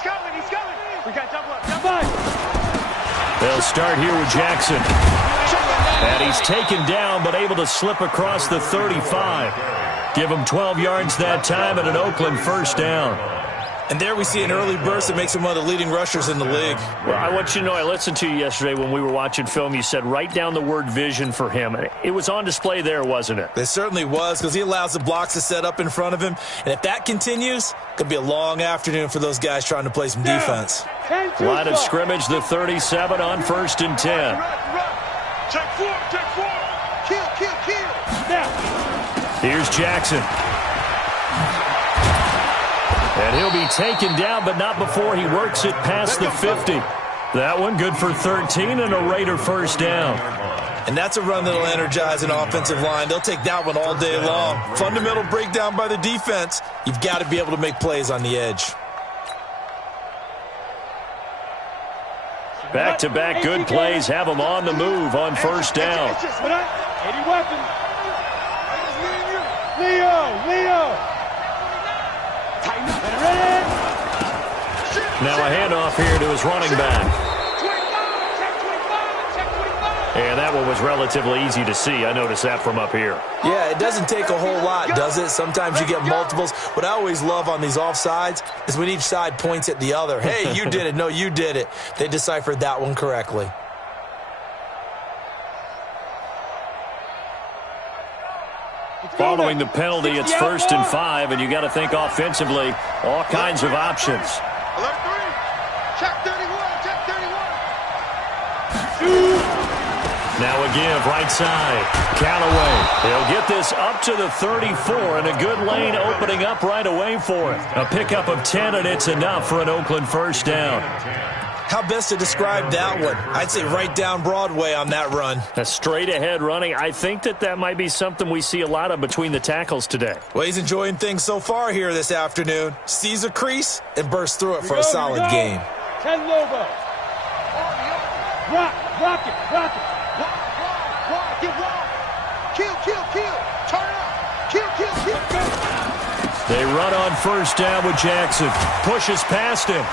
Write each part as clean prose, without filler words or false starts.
He's coming. We got double up. They'll start here with Jackson. And he's taken down, but able to slip across the 35. Give him 12 yards that time and an Oakland first down. And there we see an early burst that makes him one of the leading rushers in the league. Well, I want you to know, I listened to you yesterday when we were watching film. You said write down the word vision for him. It was on display there, wasn't it? It certainly was, because he allows the blocks to set up in front of him. And if that continues, it could be a long afternoon for those guys trying to play some defense. Line of scrimmage, the 37 on 1st and 10. Check four. Kill. Now. Here's Jackson. And he'll be taken down, but not before he works it past the 50. That one good for 13 and a Raider first down. And that's a run that'll energize an offensive line. They'll take that one all day long. Fundamental breakdown by the defense. You've got to be able to make plays on the edge. Back-to-back good plays have them on the move on first down. 80 weapons. Leo. Now a handoff here to his running back. And that one was relatively easy to see. I noticed that from up here. Yeah, it doesn't take a whole lot, does it? Sometimes you get multiples. What I always love on these offsides is when each side points at the other. Hey, you did it. No, you did it. They deciphered that one correctly. Following the penalty, it's 1st and 5, and you got to think offensively, all kinds of options. Alert 3. Check 31. Now a give, right side. Callaway. He'll get this up to the 34, and a good lane opening up right away for it. A pickup of 10, and it's enough for an Oakland first down. How best to describe that one? I'd say right down Broadway on that run. A straight-ahead running. I think that might be something we see a lot of between the tackles today. Well, he's enjoying things so far here this afternoon. Sees a crease and bursts through it for a solid game. 10 Lobo. Rock it. Kill. Turn up. Kill. They run on first down with Jackson. Pushes past him.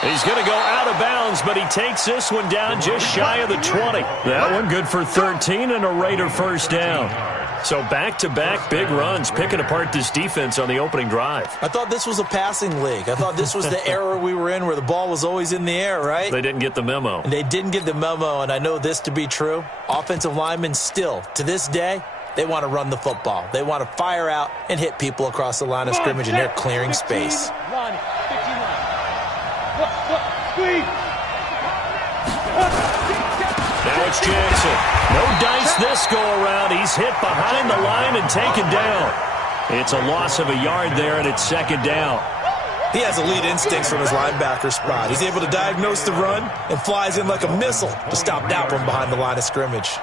He's going to go out of bounds, but he takes this one down just shy of the 20. That one good for 13 and a Raider first down. So back-to-back big runs, picking apart this defense on the opening drive. I thought this was a passing league. I thought this was the era we were in where the ball was always in the air, right? They didn't get the memo. And they didn't get the memo, and I know this to be true. Offensive linemen still, to this day, they want to run the football. They want to fire out and hit people across the line of scrimmage, and they're clearing space. Now it's Jackson. No dice this go-around. He's hit behind the line and taken down. It's a loss of a yard there, and it's second down. He has elite instincts from his linebacker spot. He's able to diagnose the run and flies in like a missile to stop that one behind the line of scrimmage.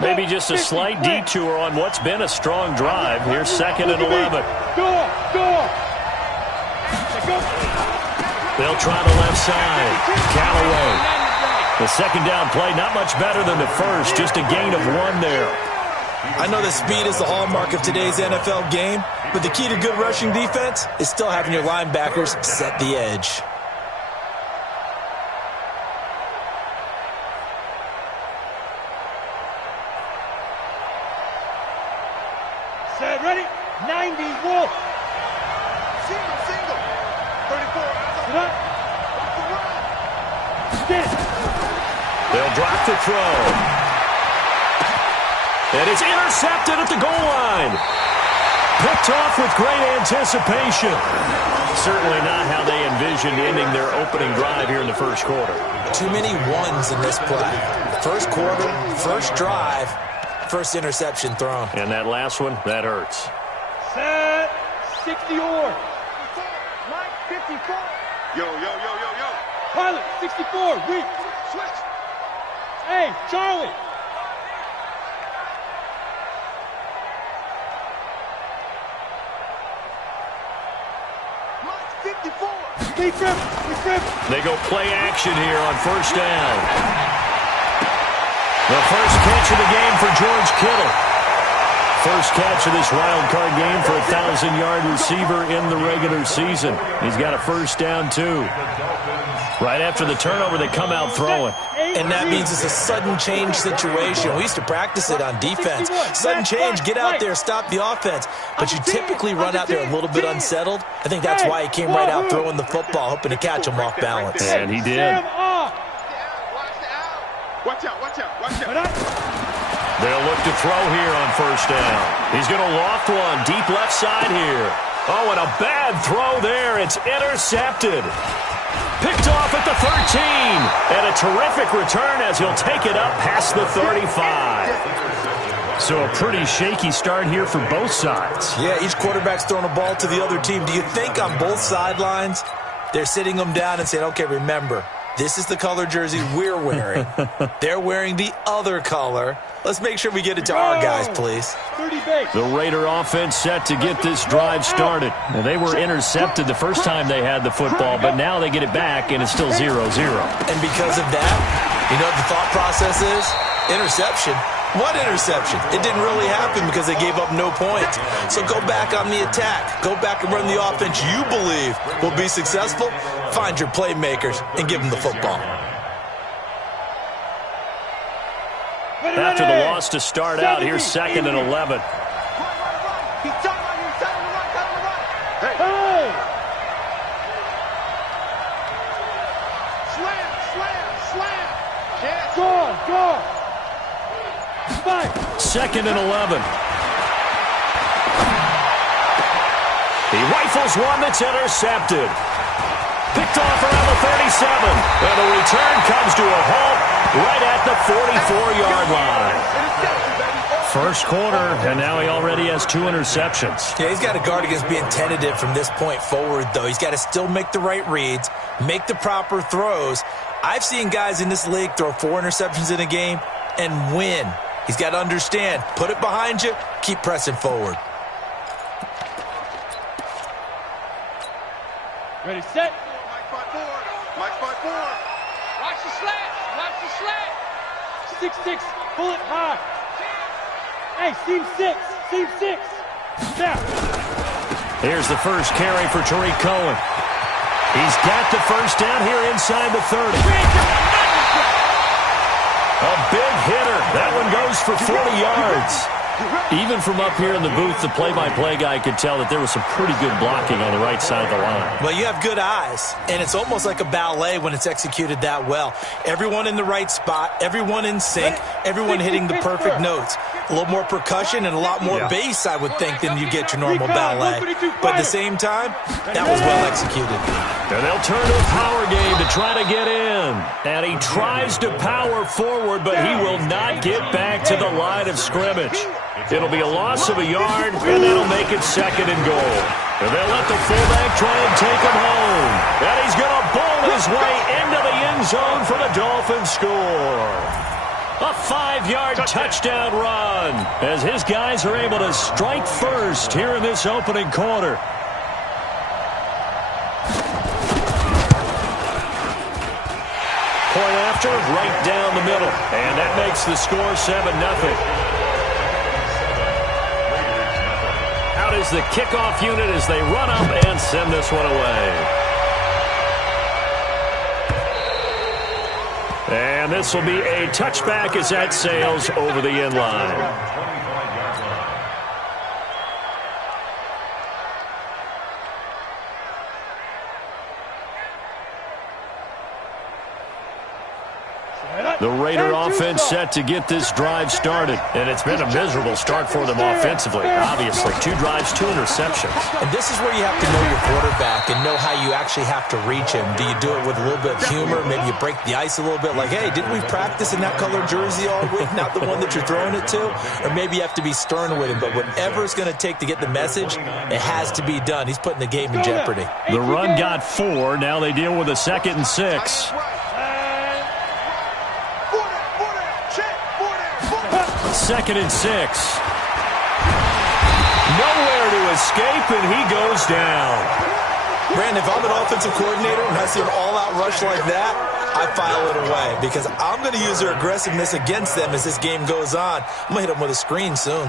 Maybe just a slight detour on what's been a strong drive. Here's 2nd and 11. They'll try the left side. Callaway. The second down play, not much better than the first. Just a gain of 1 there. I know that speed is the hallmark of today's NFL game, but the key to good rushing defense is still having your linebackers set the edge. Set, ready? 90, Wolf. Single. 34. Sit up. Stand. They'll drop the throw. And it's intercepted at the goal line. Picked off with great anticipation. Certainly not how they envisioned ending their opening drive here in the first quarter. Too many ones in this play. First quarter, first drive, first interception thrown. And that last one, that hurts. Set. 60 or. Mike, 54. Yo. Pilot, 64. Weak. Switch. Hey, Charlie. Mike, 54. Lee Griffin. They go play action here on first down. The first catch of the game for George Kittle. First catch of this wild card game for a 1,000-yard receiver in the regular season. He's got a first down, too. Right after the turnover, they come out throwing. And that means it's a sudden change situation. We used to practice it on defense. Sudden change, get out there, stop the offense. But you typically run out there a little bit unsettled. I think that's why he came right out throwing the football, hoping to catch him off balance. And he did. Watch out, watch out, watch out. They'll look to throw here on first down. He's going to loft one deep left side here. Oh, and a bad throw there. It's intercepted. Picked off at the 13. And a terrific return as he'll take it up past the 35. So a pretty shaky start here for both sides. Yeah, each quarterback's throwing a ball to the other team. Do you think on both sidelines they're sitting them down and saying, okay, remember, this is the color jersey we're wearing. They're wearing the other color. Let's make sure we get it to our guys, please. The Raider offense set to get this drive started. Now, they were intercepted the first time they had the football, but now they get it back, and it's still 0-0. And because of that, you know what the thought process is? Interception. What interception? It didn't really happen because they gave up no points. So go back on the attack. Go back and run the offense you believe will be successful. Find your playmakers and give them the football. After the loss to start out, here's 2nd and 11. Go! 2nd and 11. He rifles one that's intercepted. Picked off around the 37. And the return comes to a halt right at the 44-yard line. First quarter, and now he already has 2 interceptions. Yeah, he's got to guard against being tentative from this point forward, though. He's got to still make the right reads, make the proper throws. I've seen guys in this league throw 4 interceptions in a game and win. He's got to understand, put it behind you, keep pressing forward. Ready, set. Mike by 4. Watch the slant. 6-6. Pull it high. Hey, seam 6. Now. Here's the first carry for Tariq Cohen. He's got the first down here inside the 30. A big hitter. That one goes for 40 yards. Even from up here in the booth, the play-by-play guy could tell that there was some pretty good blocking on the right side of the line. Well, you have good eyes, and it's almost like a ballet when it's executed that well. Everyone in the right spot, everyone in sync, everyone hitting the perfect notes. A little more percussion and a lot more bass, I would think, than you get your normal ballet. But at the same time, that was well executed. And they'll turn to a power game to try to get in. And he tries to power forward, but he will not get back to the line of scrimmage. It'll be a loss of a yard, and that'll make it 2nd and goal. And they'll let the fullback try and take him home. And he's going to bowl his way into the end zone for the Dolphins score. A 5-yard touchdown run as his guys are able to strike first here in this opening quarter. Point after, right down the middle. And that makes the score 7-0. Out is the kickoff unit as they run up and send this one away. And this will be a touchback as that sails over the end line. The Raider offense set to get this drive started. And it's been a miserable start for them offensively, obviously. 2 drives, 2 interceptions. And this is where you have to know your quarterback and know how you actually have to reach him. Do you do it with a little bit of humor? Maybe you break the ice a little bit like, hey, didn't we practice in that color jersey all week, not the one that you're throwing it to? Or maybe you have to be stern with him. But whatever it's going to take to get the message, it has to be done. He's putting the game in jeopardy. The run got 4. Now they deal with a 2nd and 6. 2nd and 6. Nowhere to escape, and he goes down. Brandon, if I'm an offensive coordinator and I see an all-out rush like that, I file it away because I'm going to use their aggressiveness against them as this game goes on. I'm going to hit them with a screen soon.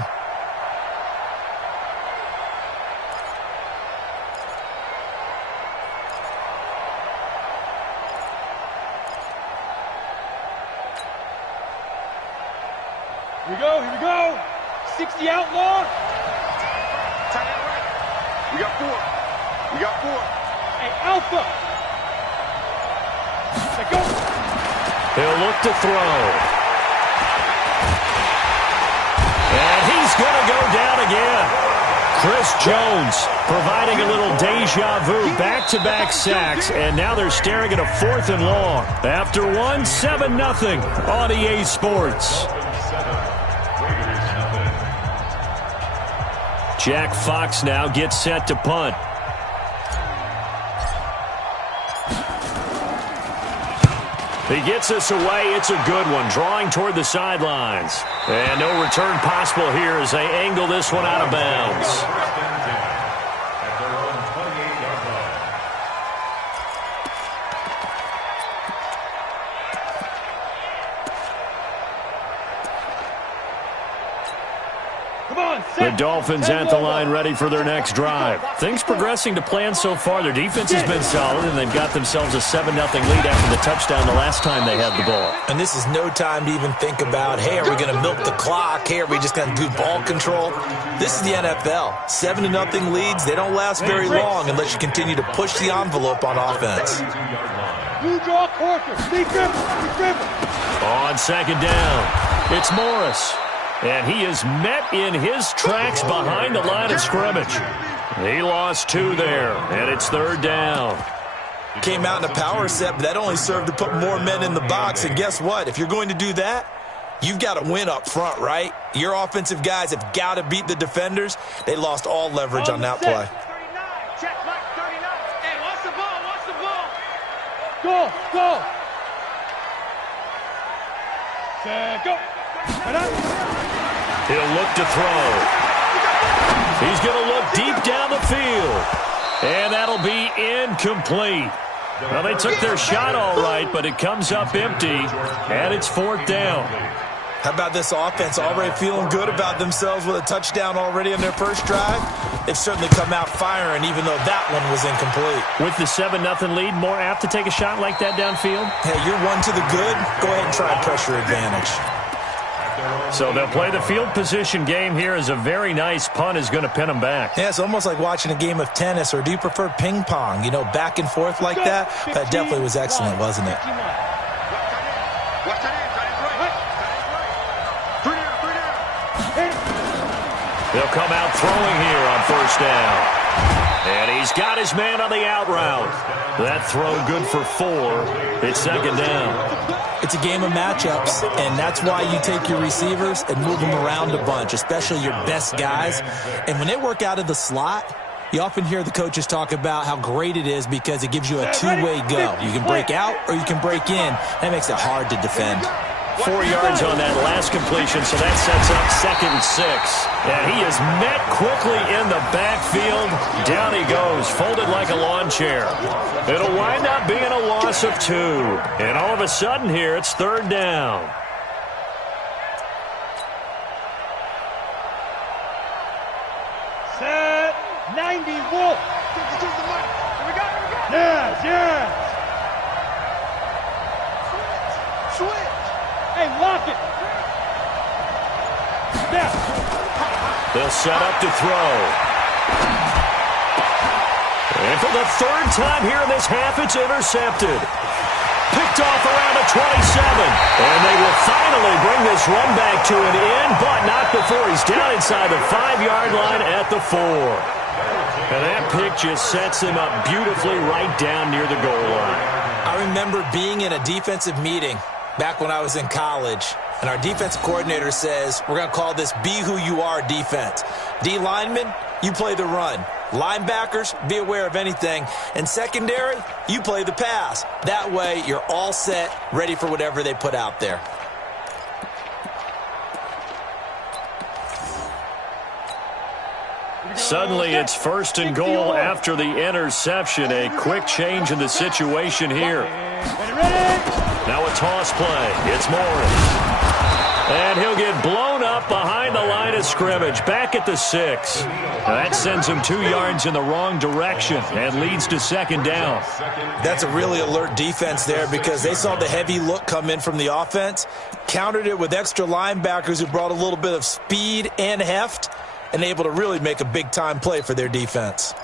Here we go, here we go. 60 outlaw. Tight end right. We got 4. We got 4. Hey, Alpha. Let go. He'll look to throw. And he's going to go down again. Chris Jones providing a little deja vu, back-to-back sacks, and now they're staring at a 4th and long. After one, 7-0 on EA Sports. Jack Fox now gets set to punt. He gets us away. It's a good one, drawing toward the sidelines. And no return possible here as they angle this one out of bounds. The Dolphins at the line ready for their next drive. Things progressing to plan so far. Their defense has been solid, and they've got themselves a 7-0 lead after the touchdown the last time they had the ball. And this is no time to even think about, hey, are we going to milk the clock? Hey, are we just going to do ball control? This is the NFL. 7-0 leads, they don't last very long unless you continue to push the envelope on offense. You draw quarter. On second down, it's Morris. And he is met in his tracks behind the line of scrimmage. He lost 2 there, and it's 3rd down. Came out in a power set, but that only served to put more men in the box. And guess what? If you're going to do that, you've got to win up front, right? Your offensive guys have got to beat the defenders. They lost all leverage on that play. 39. Check, Mike, 39. Hey, watch the ball, watch the ball. Go. Set, go. Right up. He'll look to throw. He's going to look deep down the field. And that'll be incomplete. Well, they took their shot all right, but it comes up empty, and it's 4th down. How about this offense already feeling good about themselves with a touchdown already in their first drive? They've certainly come out firing, even though that one was incomplete. With the 7-0 lead, more apt to take a shot like that downfield? Hey, you're one to the good. Go ahead and try pressure advantage. So they'll play the field position game here as a very nice punt is going to pin them back. Yeah, it's almost like watching a game of tennis, or do you prefer ping pong? You know, back and forth like that? That definitely was excellent, wasn't it? They'll come out throwing here on 1st down. And he's got his man on the out route. That throw good for 4. It's 2nd down. It's a game of matchups, and that's why you take your receivers and move them around a bunch, especially your best guys. And when they work out of the slot, you often hear the coaches talk about how great it is because it gives you a two-way go. You can break out or you can break in. That makes it hard to defend. 4 yards on that last completion, so that sets up 2nd and 6. And he is met quickly in the backfield. Down he goes, folded like a lawn chair. It'll wind up being a loss of 2. And all of a sudden here, it's 3rd down. Set, 90 Wolf. Yes. Switch. Hey, lock it. Yeah. They'll set up to throw. And for the 3rd time here in this half, it's intercepted. Picked off around the 27. And they will finally bring this run back to an end, but not before he's down inside the 5-yard line at the 4. And that pick just sets him up beautifully right down near the goal line. I remember being in a defensive meeting back when I was in college, and our defensive coordinator says, we're going to call this Be Who You Are defense. D linemen, you play the run. Linebackers, be aware of anything. And secondary, you play the pass. That way, you're all set, ready for whatever they put out there. Suddenly, it's 1st and goal after the interception. A quick change in the situation here. Now a toss play. It's Morris. And he'll get blown up behind the line of scrimmage, back at the 6. Now that sends him 2 yards in the wrong direction and leads to second down. That's a really alert defense there because they saw the heavy look come in from the offense, countered it with extra linebackers who brought a little bit of speed and heft, and able to really make a big-time play for their defense.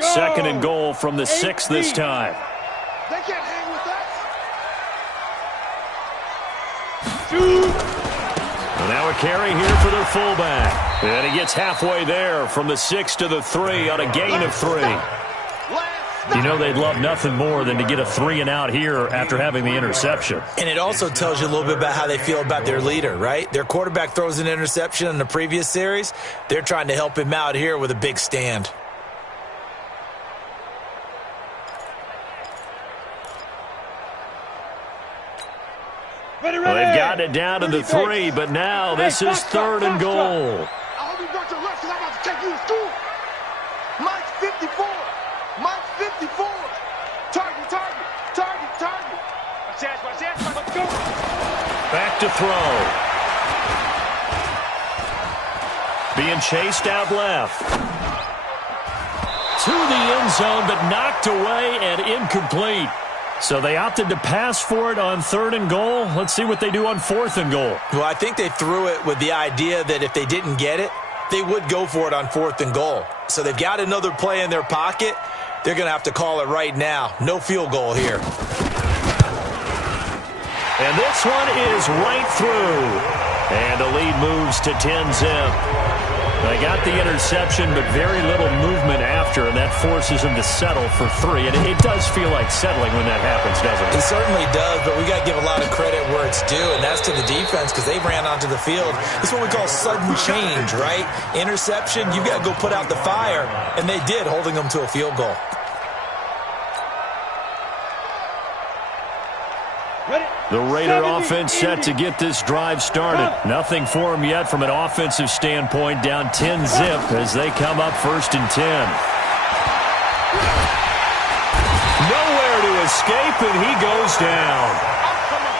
Second and goal from the 6 this time. They can't hang with us. And now a carry here for their fullback. And he gets halfway there from the 6 to the 3 on a gain of 3. You know they'd love nothing more than to get a 3 and out here after having the interception. And it also tells you a little bit about how they feel about their leader, right? Their quarterback throws an interception in the previous series. They're trying to help him out here with a big stand. Well, they've gotten it down to the 3, but now this is third and goal. I hope you got your left because I'm about to take you to school. Mike's 54. Mike's 54. Target, target, target, target. Let's go. Back to throw. Being chased out left. To the end zone, but knocked away and incomplete. So they opted to pass for it on third and goal. Let's see what they do on fourth and goal. Well, I think they threw it with the idea that if they didn't get it, they would go for it on fourth and goal. So they've got another play in their pocket. They're going to have to call it right now. No field goal here. And this one is right through. And the lead moves to 10-zip. They got the interception, but very little movement after, and that forces them to settle for 3. And it does feel like settling when that happens, doesn't it? It certainly does, but we got to give a lot of credit where it's due, and that's to the defense because they ran onto the field. It's what we call sudden change, right? Interception, you got to go put out the fire, and they did, holding them to a field goal. The Raider offense set to get this drive started. Nothing for them yet from an offensive standpoint, down 10-zip as they come up 1st and 10. Nowhere to escape, and he goes down.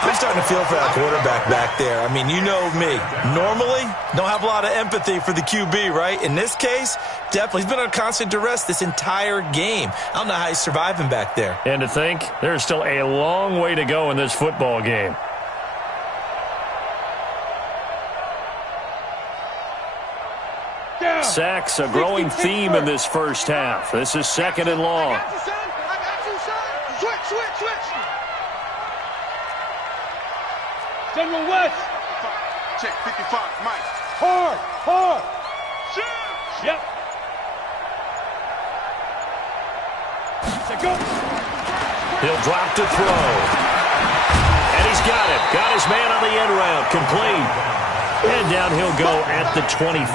I'm starting to feel for that quarterback back there. I mean, you know me. Normally, don't have a lot of empathy for the QB, right? In this case, definitely. He's been on constant duress this entire game. I don't know how he's surviving back there. And to think, there's still a long way to go in this football game. Sacks, a growing theme in this first half. This is second and long. I got you, son. Switch. General West. Check 55, Mike. Hard. Shoot. Yep. Go. He'll drop to throw. And he's got it. Got his man on the end round. Complete. And down he'll go at the 25.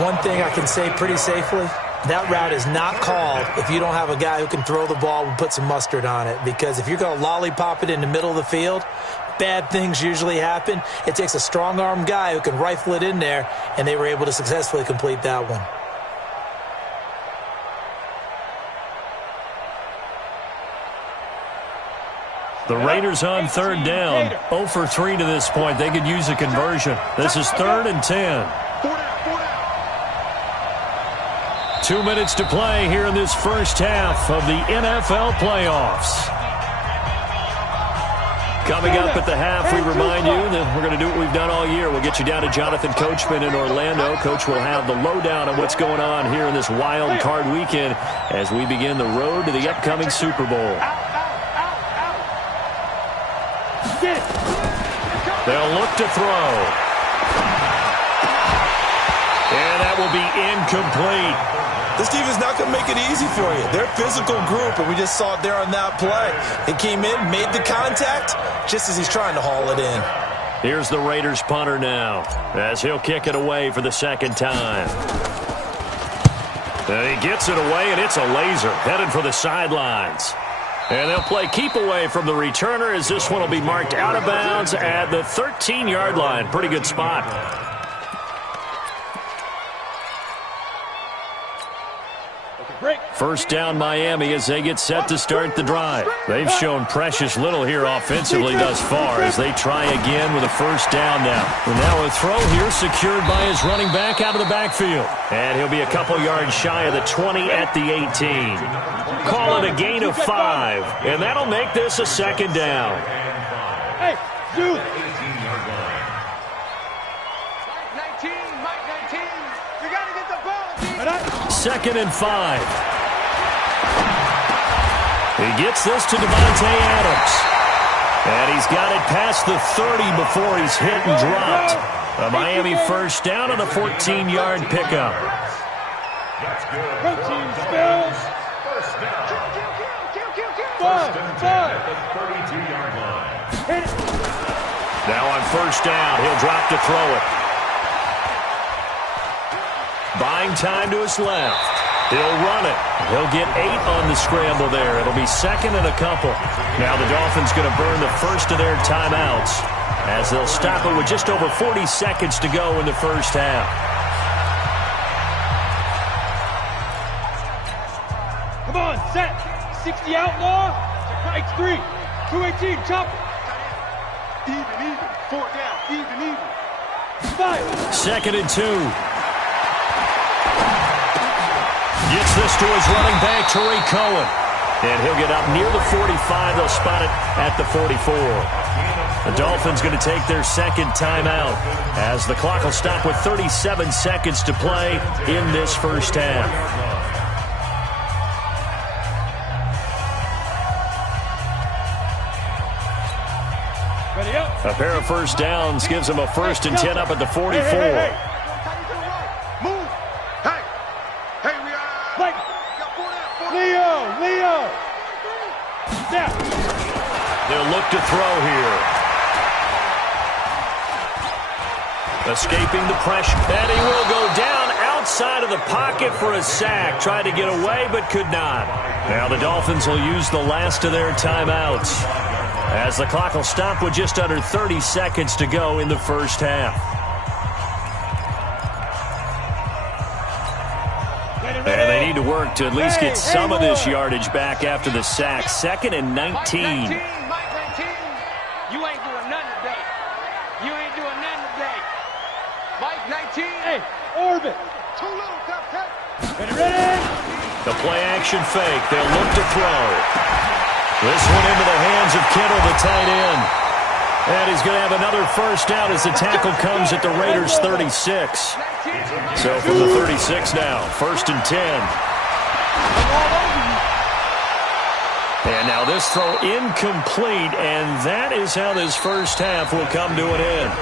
One thing I can say pretty safely, that route is not called if you don't have a guy who can throw the ball and put some mustard on it. Because if you're going to lollipop it in the middle of the field, bad things usually happen. It takes a strong-arm guy who can rifle it in there, and they were able to successfully complete that one. The Raiders on third down. 0 for 3 to this point. They could use a conversion. This is 3rd and 10. 2 minutes to play here in this first half of the NFL playoffs. Coming up at the half, we remind you that we're going to do what we've done all year. We'll get you down to Jonathan Coachman in Orlando. Coach will have the lowdown on what's going on here in this wild card weekend as we begin the road to the upcoming Super Bowl. They'll look to throw. And that will be incomplete. This team is not going to make it easy for you. They're a physical group, and we just saw it there on that play. He came in, made the contact, just as he's trying to haul it in. Here's the Raiders punter now, as he'll kick it away for the second time. And he gets it away, and it's a laser, headed for the sidelines. And they'll play keep away from the returner as this one will be marked out of bounds at the 13-yard line. Pretty good spot. Break. First down Miami as they get set to start the drive. They've shown precious little here offensively thus far as they try again with a first down now. And now a throw here secured by his running back out of the backfield. And he'll be a couple yards shy of the 20 at the 18. Call it a gain of 5, and that'll make this a second down. Hey, dude. Mike 19. You got to get the ball. Second and 5. He gets this to Devontae Adams. And he's got it past the 30 before he's hit and dropped. A Miami first down on a 14-yard pickup. Protein spills. Five. Now on first down, he'll drop to throw it. Buying time to his left. He'll run it. He'll get 8 on the scramble there. It'll be second and a couple. Now the Dolphins going to burn the first of their timeouts as they'll stop it with just over 40 seconds to go in the first half. Come on, set. 60 outlaw. Strike 3. 218, chop it. Even. 4 down. Even. 5. Second and 2. Gets this to his running back, Tariq Cohen. And he'll get up near the 45. They'll spot it at the 44. The Dolphins going to take their second timeout as the clock will stop with 37 seconds to play in this first half. Ready up. A pair of first downs gives them a first and 10 up at the 44. Hey. Move. Hey, we are. Like. Got 4 down. Leo. Snap. They'll look to throw here. Escaping the pressure. And he will go down outside of the pocket for a sack. Tried to get away, but could not. Now the Dolphins will use the last of their timeouts as the clock will stop with just under 30 seconds to go in the first half. And they need to work to at least get some of this yardage back after the sack. Second and 19. Mike 19. You ain't doing nothing today. Mike 19. Hey, orbit. Too little, Cap. Ready. The play action fake. They'll look to throw. This one into the hands of Kittle, the tight end. And he's going to have another first down as the tackle comes at the Raiders' 36. So from the 36 now, first and 10. And now this throw incomplete, and that is how this first half will come to an end.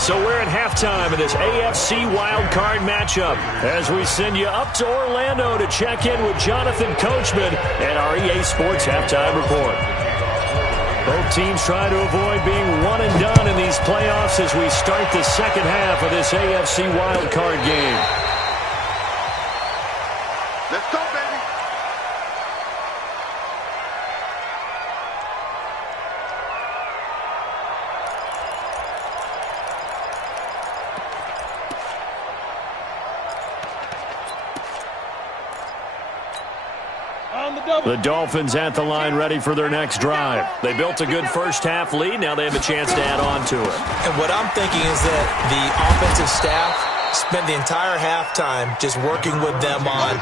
So we're at halftime in this AFC wildcard matchup as we send you up to Orlando to check in with Jonathan Coachman and our EA Sports Halftime Report. Both teams try to avoid being one and done in these playoffs as we start the second half of this AFC wildcard game. Let's go, baby. The Dolphins at the line ready for their next drive. They built a good first half lead. Now they have a chance to add on to it. And what I'm thinking is that the offensive staff spent the entire halftime just working with them on,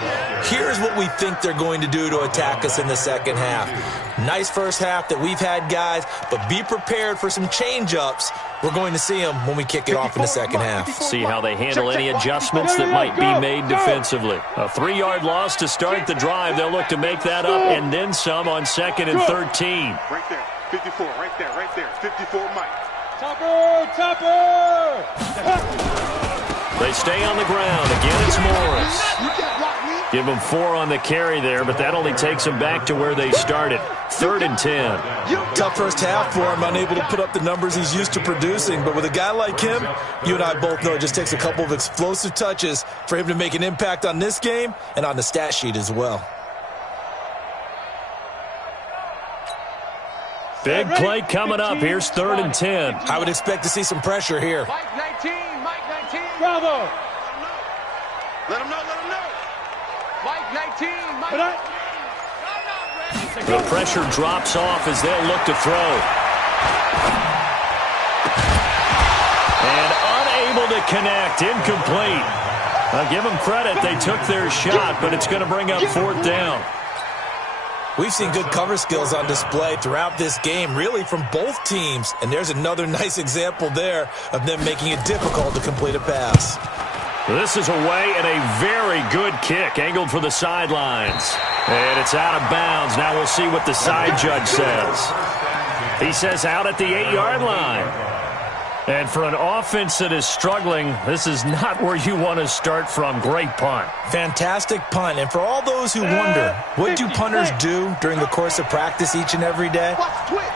here's what we think they're going to do to attack us in the second half. Nice first half that we've had, guys, but be prepared for some change-ups. We're going to see them when we kick it off in the second half. See how they handle any adjustments that might be made defensively. A 3-yard loss to start the drive. They'll look to make that up and then some on second and 13. Right there. 54. Right there. 54, Mike. Topper! They stay on the ground. Again, it's Morris. Give them 4 on the carry there, but that only takes them back to where they started. Third and 10. Tough first half for him, unable to put up the numbers he's used to producing. But with a guy like him, you and I both know it just takes a couple of explosive touches for him to make an impact on this game and on the stat sheet as well. Big play coming up. Here's third and 10. I would expect to see some pressure here. Mike 19. Bravo. Let him know. Mike The pressure drops off as they'll look to throw. And unable to connect, incomplete. I'll give them credit, they took their shot, but it's going to bring up 4th down. We've seen good cover skills on display throughout this game, really from both teams. And there's another nice example there of them making it difficult to complete a pass. This is away and a very good kick, angled for the sidelines. And it's out of bounds. Now we'll see what the side judge says. He says out at the 8-yard line. And for an offense that is struggling, this is not where you want to start from. Great punt. Fantastic punt. And for all those who wonder, what do punters do during the course of practice each and every day?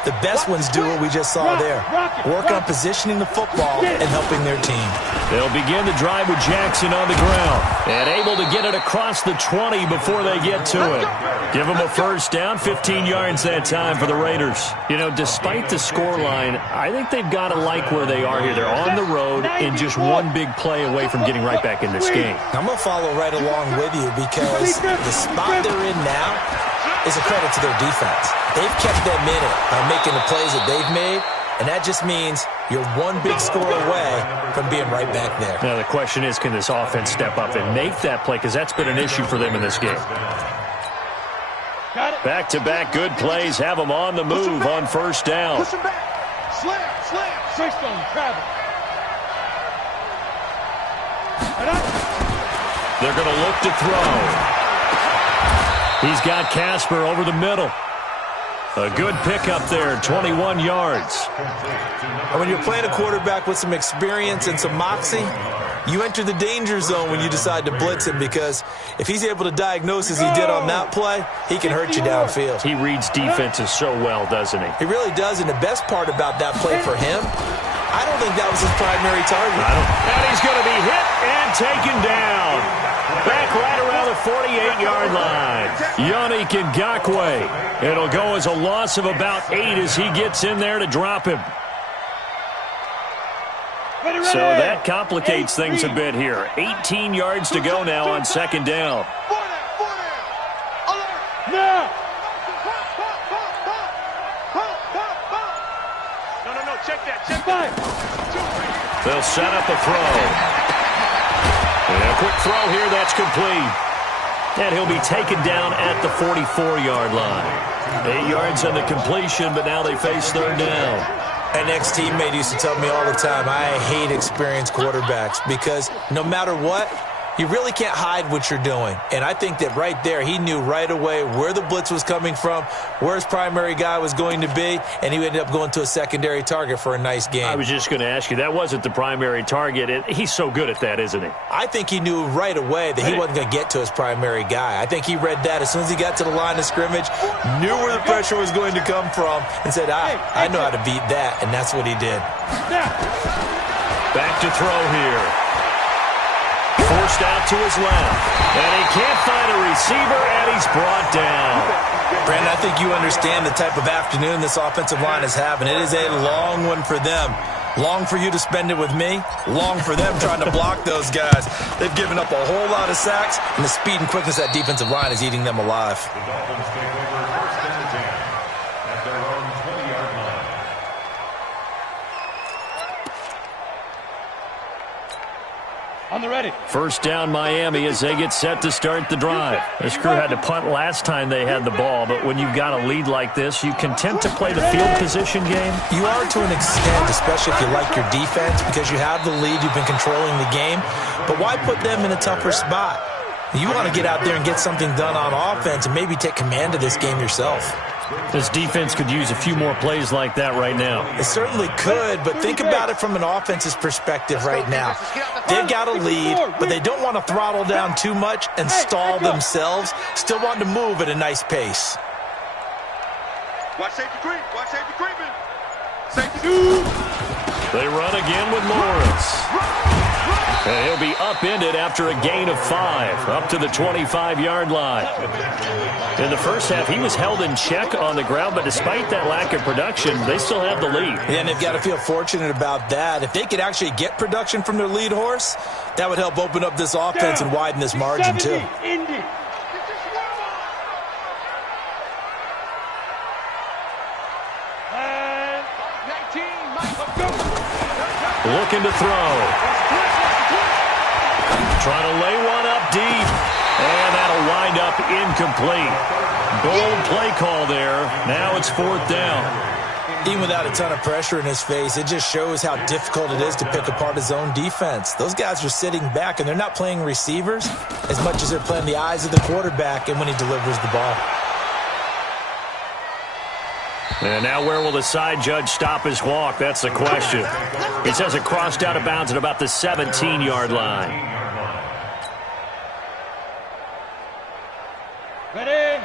The best ones do what we just saw there. Work on positioning the football and helping their team. They'll begin the drive with Jackson on the ground. And able to get it across the 20 before they get to it. Give them a 1st down, 15 yards that time for the Raiders. You know, despite the scoreline, I think they've got to like where they are here. They're on the road and just one big play away from getting right back in this game. I'm going to follow right along with you because the spot they're in now is a credit to their defense. They've kept them in it by making the plays that they've made, and that just means you're one big score away from being right back there. Now the question is, can this offense step up and make that play? Because that's been an issue for them in this game. Back-to-back good plays have them on the move on 1st down. Push him back. Slam. Twist on him, travel. They're going to look to throw. He's got Casper over the middle. A good pickup there, 21 yards. And when you're playing a quarterback with some experience and some moxie, you enter the danger zone when you decide to blitz him, because if he's able to diagnose as he did on that play, he can hurt you downfield. He reads defenses so well, doesn't he? He really does, and the best part about that play for him, I don't think that was his primary target. And he's going to be hit and taken down. Back right around the 48-yard line. Yannick Ngakoue. It'll go as a loss of about 8 as he gets in there to drop him. So that complicates things a bit here. 18 yards to go now on 2nd down. No, check that. They'll set up a throw. And a quick throw here, that's complete. And he'll be taken down at the 44-yard line. 8 yards on the completion, but now they face 3rd down. An ex-teammate used to tell me all the time, I hate experienced quarterbacks because no matter what, you really can't hide what you're doing. And I think that right there, he knew right away where the blitz was coming from, where his primary guy was going to be, and he ended up going to a secondary target for a nice game. I was just going to ask you, that wasn't the primary target. He's so good at that, isn't he? I think he knew right away that he wasn't going to get to his primary guy. I think he read that as soon as he got to the line of scrimmage, knew where the pressure was going to come from, and said, I know how to beat that, and that's what he did. Back to throw here. Forced out to his left. And he can't find a receiver, and he's brought down. Brandon, I think you understand the type of afternoon this offensive line is having. It is a long one for them. Long for you to spend it with me. Long for them trying to block those guys. They've given up a whole lot of sacks, and the speed and quickness of that defensive line is eating them alive. On the ready. 1st down Miami as they get set to start the drive. This crew had to punt last time they had the ball, but when you've got a lead like this, you content to play the field position game? You are to an extent, especially if you like your defense, because you have the lead, you've been controlling the game. But why put them in a tougher spot? You want to get out there and get something done on offense and maybe take command of this game yourself. This defense could use a few more plays like that right now. It certainly could, but think about it from an offense's perspective right now. They've got a lead, but they don't want to throttle down too much and stall themselves. Still want to move at a nice pace. Watch safety creeping. Safety. They run again with Lawrence. And he'll be upended after a gain of 5, up to the 25-yard line. In the first half, he was held in check on the ground, but despite that lack of production, they still have the lead. Yeah, and they've got to feel fortunate about that. If they could actually get production from their lead horse, that would help open up this offense and widen this margin, too. looking to throw. Trying to lay one up deep. And that'll wind up incomplete. Bold play call there. Now it's 4th down. Even without a ton of pressure in his face, it just shows how difficult it is to pick apart his own defense. Those guys are sitting back, and they're not playing receivers as much as they're playing the eyes of the quarterback and when he delivers the ball. And now where will the side judge stop his walk? That's the question. He says it crossed out of bounds at about the 17-yard line.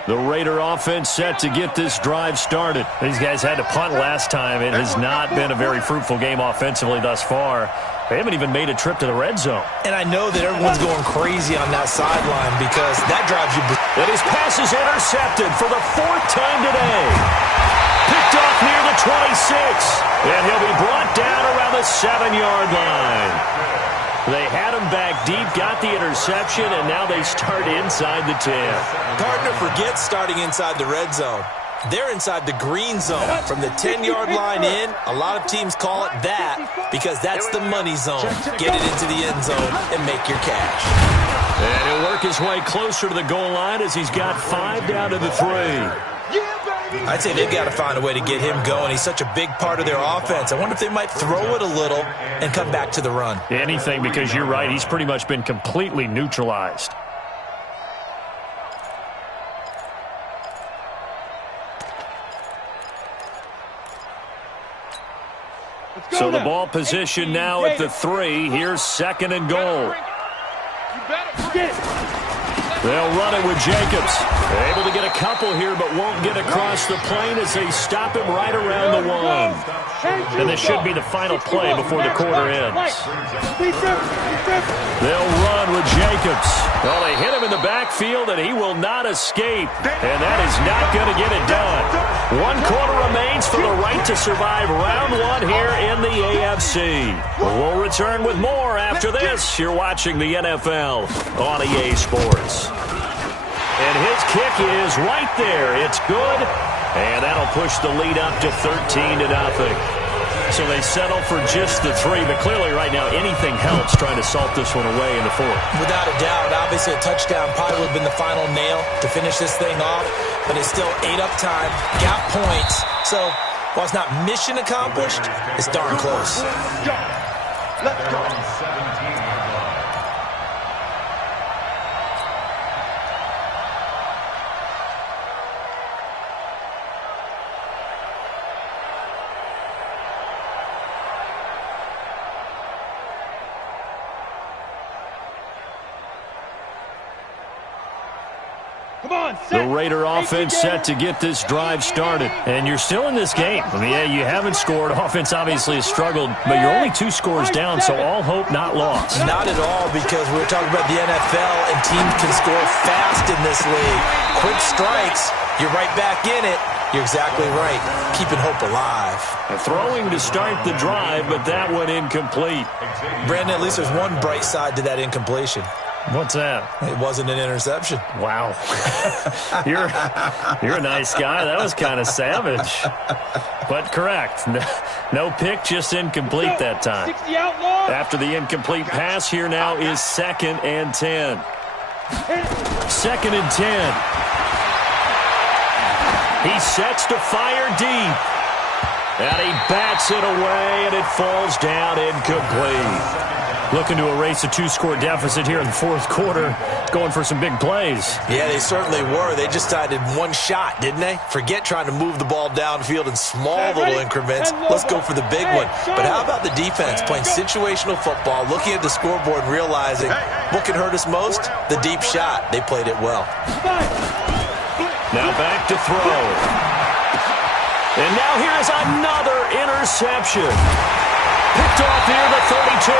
The Raider offense set to get this drive started. These guys had to punt last time. It has not been a very fruitful game offensively thus far. They haven't even made a trip to the red zone. And I know that everyone's going crazy on that sideline because that drives you. And his pass is intercepted for the 4th time today. Picked off near the 26. And he'll be brought down around the 7-yard line. They had him back deep, got the interception, and now they start inside the 10. Gardner forgets starting inside the red zone. They're inside the green zone. From the 10-yard line in, a lot of teams call it that because that's the money zone. Get it into the end zone and make your cash. And he'll work his way closer to the goal line as he's got 5 down to the 3. I'd say they've got to find a way to get him going. He's such a big part of their offense. I wonder if they might throw it a little and come back to the run. Anything, because you're right. He's pretty much been completely neutralized. So the ball position now at the 3. Here's 2nd and goal. They'll run it with Jacobs. They're able to get a couple here, but won't get across the plane as they stop him right around the 1. And this should be the final play before the quarter ends. They'll run with Jacobs. Well, they hit him in the backfield, and he will not escape. And that is not going to get it done. 1 quarter remains for the right to survive round 1 here in the AFC. We'll return with more after this. You're watching the NFL on EA Sports. And his kick is right there. It's good. And that'll push the lead up to 13-0. So they settle for just the 3, but clearly right now anything helps trying to salt this one away in the 4th. Without a doubt, obviously a touchdown probably would have been the final nail to finish this thing off, but it's still 8 up time, got points. So while it's not mission accomplished, it's darn close. Let's go. The Raider offense set to get this drive started. And you're still in this game. I mean, yeah, you haven't scored. Offense obviously has struggled, but you're only 2 scores down, so all hope not lost. Not at all, because we're talking about the NFL, and teams can score fast in this league. Quick strikes, you're right back in it. You're exactly right. Keeping hope alive. Throwing to start the drive, but that one incomplete. Brandon, at least there's one bright side to that incompletion. What's that? It wasn't an interception. Wow. You're a nice guy. That was kind of savage. But correct. No pick, just incomplete that time. After the incomplete pass, here now is 2nd and 10. 2nd and 10. He sets to fire deep. And he bats it away, and it falls down incomplete. Looking to erase a 2-score deficit here in the 4th quarter. Going for some big plays. Yeah, they certainly were. They just decided one shot, didn't they? Forget trying to move the ball downfield in small little increments. Let's go for the big one. But how about the defense playing situational football, looking at the scoreboard and realizing what can hurt us most? The deep shot. They played it well. Now back to throw. And now here is another interception. Picked off near the 32.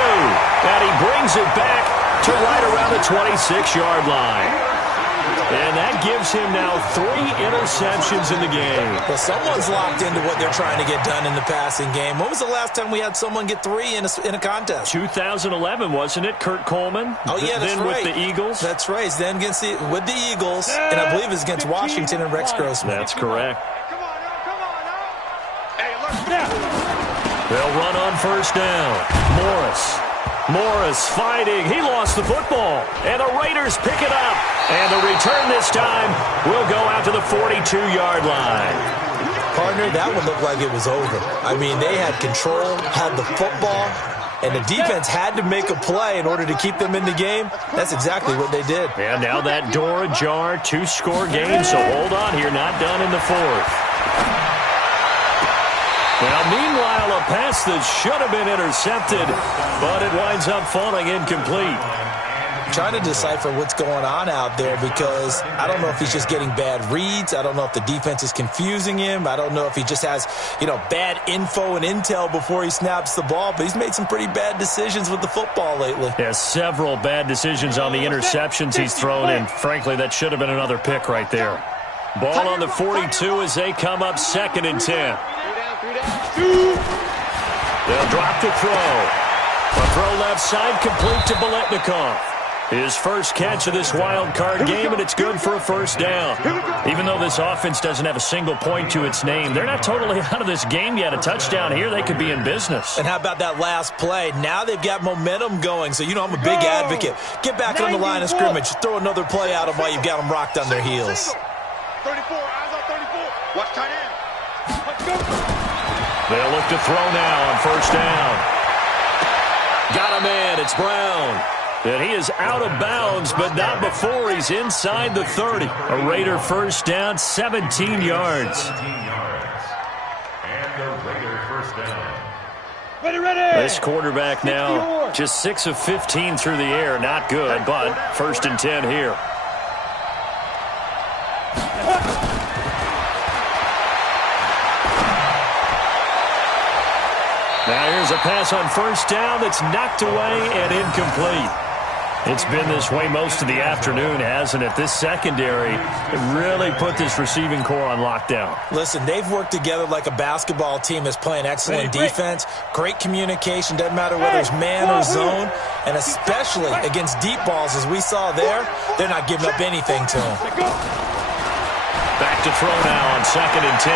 And he brings it back to right around the 26-yard line. And that gives him now 3 interceptions in the game. Well, someone's locked into what they're trying to get done in the passing game. When was the last time we had someone get 3 in a contest? 2011, wasn't it? Kurt Coleman? Oh, yeah, that's then right. with the Eagles? That's right. Then against with the Eagles. And I believe it's against Washington and Rex Grossman. That's correct. Come on now. Hey, let's go. They'll run on first down. Morris fighting. He lost the football. And the Raiders pick it up. And the return this time will go out to the 42-yard line. Partner, that one looked like it was over. I mean, they had control, had the football, and the defense had to make a play in order to keep them in the game. That's exactly what they did. And now that door ajar, 2-score game, so hold on here, not done in the fourth. Now, meanwhile, a pass that should have been intercepted, but it winds up falling incomplete. Trying to decipher what's going on out there because I don't know if he's just getting bad reads. I don't know if the defense is confusing him. I don't know if he just has, bad info and intel before he snaps the ball. But he's made some pretty bad decisions with the football lately. Yeah, several bad decisions on the interceptions he's thrown, and frankly, that should have been another pick right there. Ball on the 42 as they come up 2nd and 10. They'll drop the throw. A throw left side complete to Biletnikoff. His first catch of this wild card game, and it's good for a first down. Even though this offense doesn't have a single point to its name, they're not totally out of this game yet. A touchdown here, they could be in business. And how about that last play? Now they've got momentum going, so I'm a big advocate. Get back on the line of scrimmage. Throw another play out of while you've got them rocked on their heels. 34, eyes on 34. Watch tight end. They'll look to throw now on first down. Got a man. It's Brown. And he is out of bounds, but not before he's inside the 30. A Raider first down, 17 yards. And the Raider first down. Ready. This quarterback now just 6 of 15 through the air. Not good, but 1st and 10 here. Now here's a pass on first down that's knocked away and incomplete. It's been this way most of the afternoon, hasn't it? This secondary really put this receiving core on lockdown. Listen, they've worked together like a basketball team that's playing excellent defense. Great communication, doesn't matter whether it's man or zone. And especially against deep balls, as we saw there, they're not giving up anything to them. Back to throw now on 2nd and 10.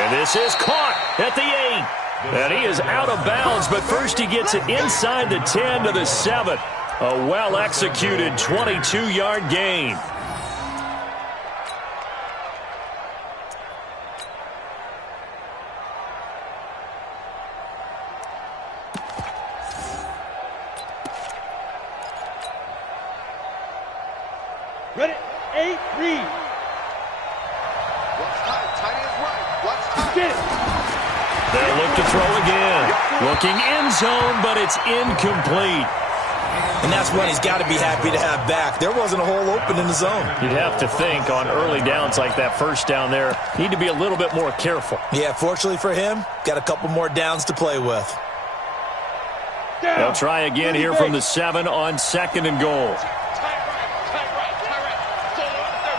And this is caught at the 8. And he is out of bounds, but first he gets it inside the 10 to the 7. A well-executed 22-yard gain. Ready, 8, read. Watch tight end's right. Watch tight. Get it. They'll look to throw again. Looking end zone, but it's incomplete. And that's one he's got to be happy to have back. There wasn't a hole open in the zone. You'd have to think on early downs like that first down there, need to be a little bit more careful. Yeah, fortunately for him, got a couple more downs to play with. They'll try again here from the 7 on 2nd and goal.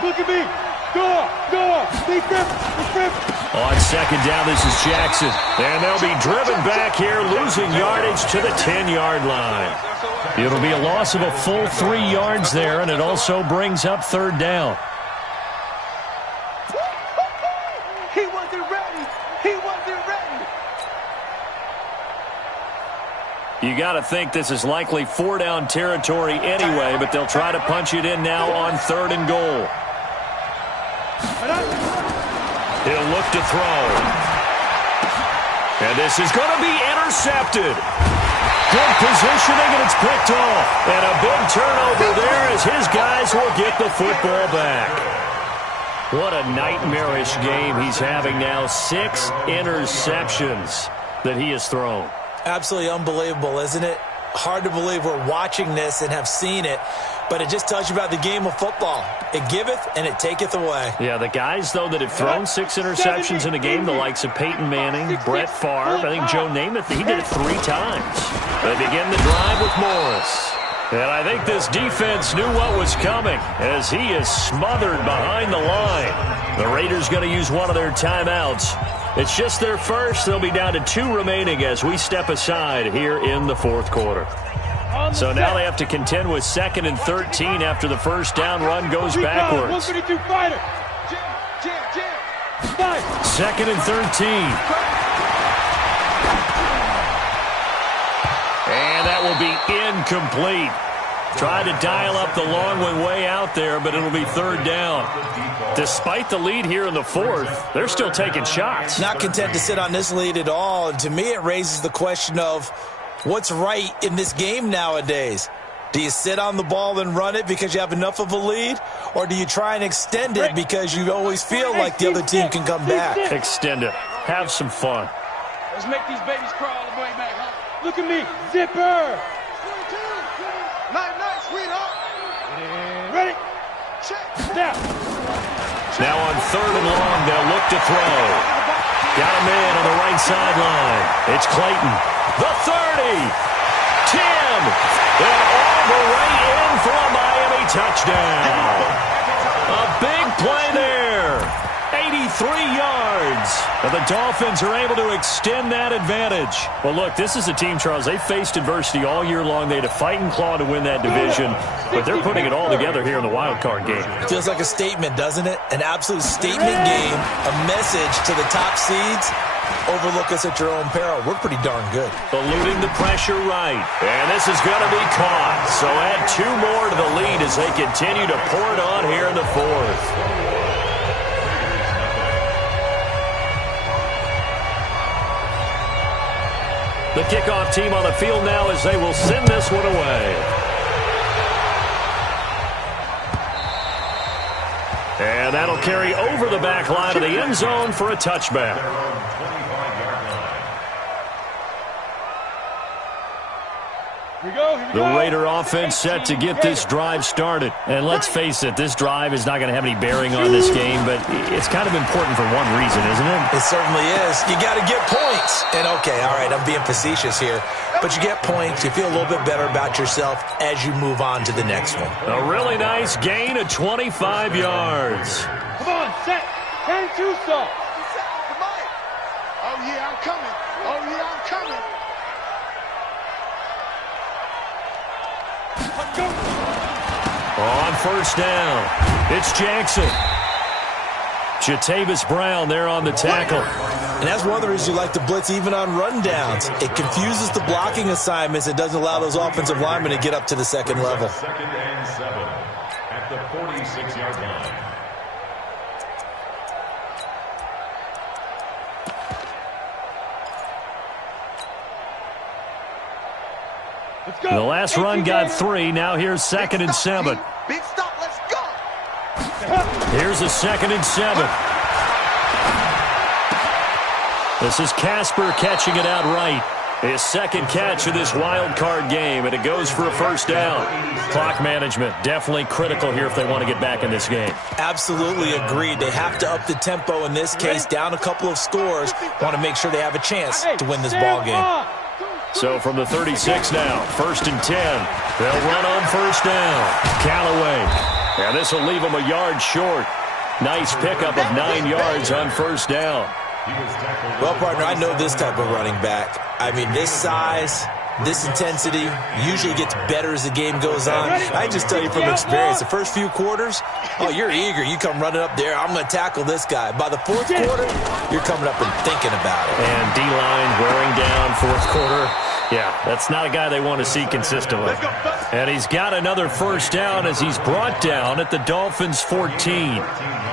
Look at me. Go off. Be grip. On 2nd down, this is Jackson. And they'll be driven back here, losing yardage to the 10-yard line. It'll be a loss of a full 3 yards there, and it also brings up 3rd down. He wasn't ready. You got to think this is likely 4-down territory anyway, but they'll try to punch it in now on 3rd and goal. He'll look to throw. And this is going to be intercepted. Good positioning, and it's picked off. And a big turnover there as his guys will get the football back. What a nightmarish game he's having now. 6 interceptions that he has thrown. Absolutely unbelievable, isn't it? Hard to believe we're watching this and have seen it, but it just tells you about the game of football. It giveth and it taketh away. Yeah, the guys, though, that have thrown 6 interceptions in a game, the likes of Peyton Manning, Brett Favre, I think Joe Namath, he did it 3 times. They begin the drive with Morris. And I think this defense knew what was coming as he is smothered behind the line. The Raiders going to use one of their timeouts. It's just their first. They'll be down to 2 remaining as we step aside here in the 4th quarter. So now they have to contend with 2nd and 13 after the first down run goes backwards. 152 fighter. 2nd and 13. Incomplete. Tried to dial up the long one way out there, but it'll be third down. Despite the lead here in the fourth, they're still taking shots. Not content to sit on this lead at all. And to me, it raises the question of what's right in this game nowadays. Do you sit on the ball and run it because you have enough of a lead? Or do you try and extend it because you always feel like the other team can come back? Extend it. Have some fun. Let's make these babies crawl all the way back home. Look at me. Zipper. Night, sweetheart. Ready? Check. Snap. Now on third and long, they'll look to throw. Got a man on the right sideline. It's Clayton. The 30. 10. And all the way in for a Miami touchdown. A big play there. 83 yards. And the Dolphins are able to extend that advantage. Well, look, this is a team, Charles. They faced adversity all year long. They had to fight and claw to win that division. But they're putting it all together here in the wild card game. Feels like a statement, doesn't it? An absolute statement game. A message to the top seeds. Overlook us at your own peril. We're pretty darn good. Eluding the pressure right. And this is going to be caught. So add 2 more to the lead as they continue to pour it on here in the fourth. The kickoff team on the field now as they will send this one away. And that'll carry over the back line of the end zone for a touchback. The Raider offense set to get this drive started. And let's face it, this drive is not going to have any bearing on this game, but it's kind of important for one reason, isn't it? It certainly is. You got to get points. And okay, all right, I'm being facetious here, but you get points. You feel a little bit better about yourself as you move on to the next one. A really nice gain of 25 yards. Come on, set. 10-2 stop. Oh, yeah, I'm coming. Oh, yeah, I'm coming. On first down, it's Jackson. Jatavis Brown there on the tackle. And that's one of the reasons you like to blitz even on rundowns. It confuses the blocking assignments. It doesn't allow those offensive linemen to get up to the second level. Second and 7 at the 46-yard line. The last run got 3. Now here's 2nd and 7. Big stop, let's go. Here's a 2nd and 7. This is Casper catching it out right. His second catch of this wild card game, and it goes for a first down. Clock management definitely critical here if they want to get back in this game. Absolutely agreed. They have to up the tempo in this case, down a couple of scores. Want to make sure they have a chance to win this ball game. So from the 36 now, 1st and 10. They'll run on first down. Callaway. And this will leave them a yard short. Nice pickup of 9 yards on first down. Well, partner, I know this type of running back. I mean, this size, this intensity usually gets better as the game goes on. I just tell you from experience, the first few quarters, oh, you're eager. You come running up there, I'm going to tackle this guy. By the fourth quarter, you're coming up and thinking about it. And D-line wearing down fourth quarter. Yeah, that's not a guy they want to see consistently. And he's got another first down as he's brought down at the Dolphins' 14.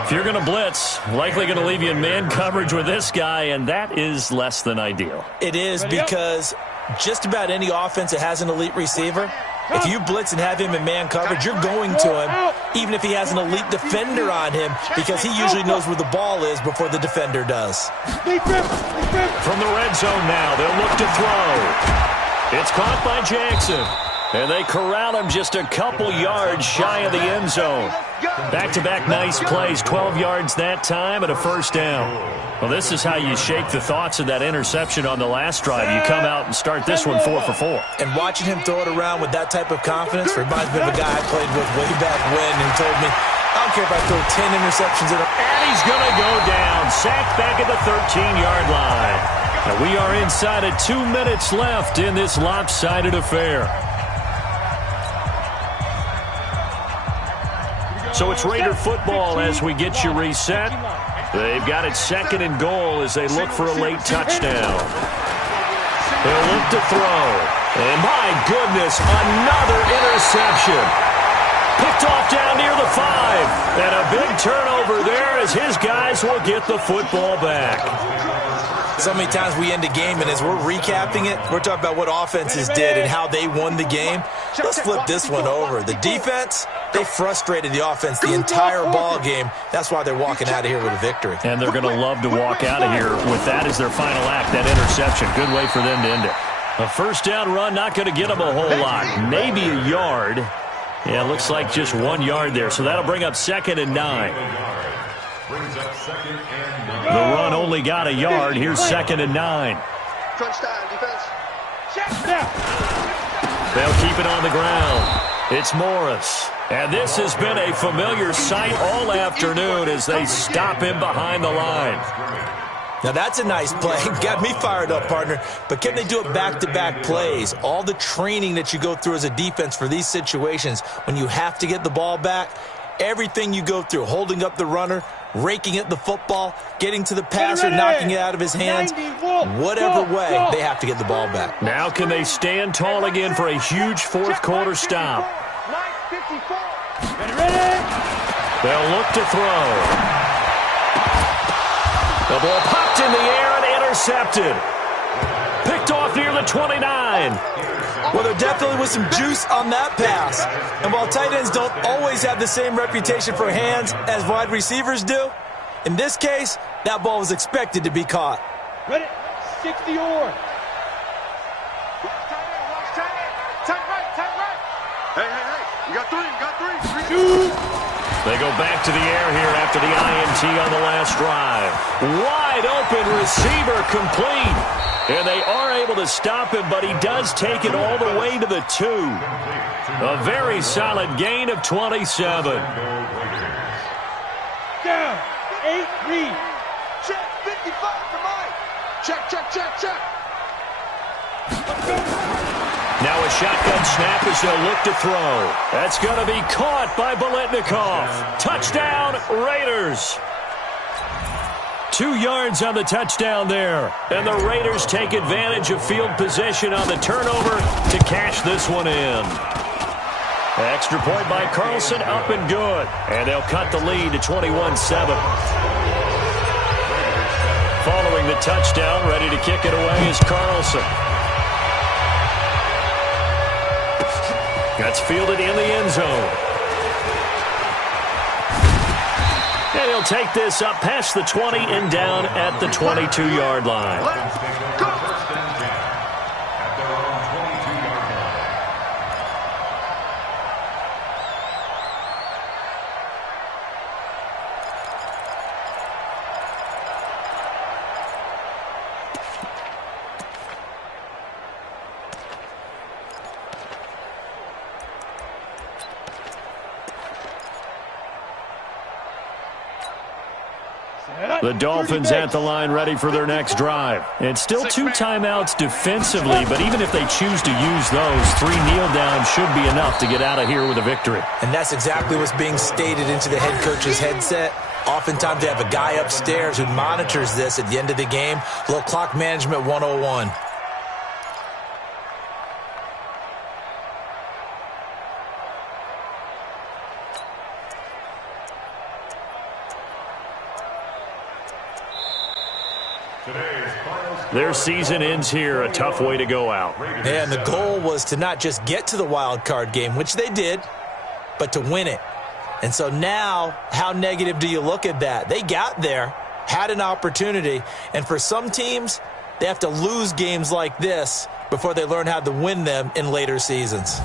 If you're going to blitz, likely going to leave you in man coverage with this guy, and that is less than ideal. It is because just about any offense that has an elite receiver, if you blitz and have him in man coverage, you're going to him, even if he has an elite defender on him, because he usually knows where the ball is before the defender does. From the red zone now, they'll look to throw. It's caught by Jackson. And they corral him just a couple yards shy of the end zone. Back-to-back nice plays, 12 yards that time and a first down. Well, this is how you shake the thoughts of that interception on the last drive. You come out and start this one 4 for 4. And watching him throw it around with that type of confidence reminds me of a guy I played with way back when who told me, I don't care if I throw 10 interceptions in a... And he's going to go down. Sacked back at the 13-yard line. And we are inside of 2 minutes left in this lopsided affair. So it's Raider football as we get you reset. They've got it 2nd and goal as they look for a late touchdown. They'll look to throw. And my goodness, another interception. Picked off down near the 5. And a big turnover there as his guys will get the football back. So many times we end a game, and as we're recapping it, we're talking about what offenses did and how they won the game. Let's flip this one over. The defense, they frustrated the offense the entire ball game. That's why they're walking out of here with a victory. And they're going to love to walk out of here with that as their final act, that interception. Good way for them to end it. A first down run, not going to get them a whole lot. Maybe a yard. Yeah, it looks like just 1 yard there. So that'll bring up 2nd and 9. The run only got a yard. Here's 2nd and 9. Crunch time, defense. They'll keep it on the ground. It's Morris. And this has been a familiar sight all afternoon as they stop him behind the line. Now, that's a nice play. Got me fired up, partner. But can they do it back-to-back plays? All the training that you go through as a defense for these situations, when you have to get the ball back, everything you go through, holding up the runner, raking at the football, getting to the passer, knocking it out of his hands, whatever way, they have to get the ball back. Now can they stand tall again for a huge fourth-quarter stop? They'll look to throw. The ball popped in the air and intercepted. Picked off near the 29. Well, there definitely was some juice on that pass. And while tight ends don't always have the same reputation for hands as wide receivers do, in this case, that ball was expected to be caught. Ready? 60 or. Tight right. Hey. You got three. Shoot. They go back to the air here after the INT on the last drive. Wide open receiver complete. And they are able to stop him, but he does take it all the way to the 2. A very solid gain of 27. Down. 8-3. Check. 55 for Mike. Check. Now a shotgun snap as they'll look to throw. That's going to be caught by Biletnikoff. Touchdown, Raiders. 2 yards on the touchdown there. And the Raiders take advantage of field position on the turnover to cash this one in. Extra point by Carlson, up and good. And they'll cut the lead to 21-7. Following the touchdown, ready to kick it away is Carlson. That's fielded in the end zone. And he'll take this up past the 20 and down at the 22-yard line. The Dolphins at the line ready for their next drive. And still 2 timeouts defensively, but even if they choose to use those, 3 kneel downs should be enough to get out of here with a victory. And that's exactly what's being stated into the head coach's headset. Oftentimes they have a guy upstairs who monitors this at the end of the game. A little clock management 101. Their season ends here. A tough way to go out. And the goal was to not just get to the wild card game, which they did, but to win it. And so now, how negative do you look at that? They got there, had an opportunity, and for some teams, they have to lose games like this before they learn how to win them in later seasons.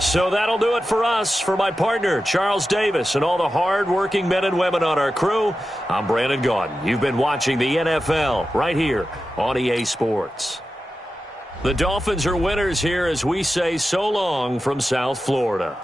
So that'll do it for us. For my partner, Charles Davis, and all the hard-working men and women on our crew, I'm Brandon Gaudin. You've been watching the NFL right here on EA Sports. The Dolphins are winners here as we say so long from South Florida.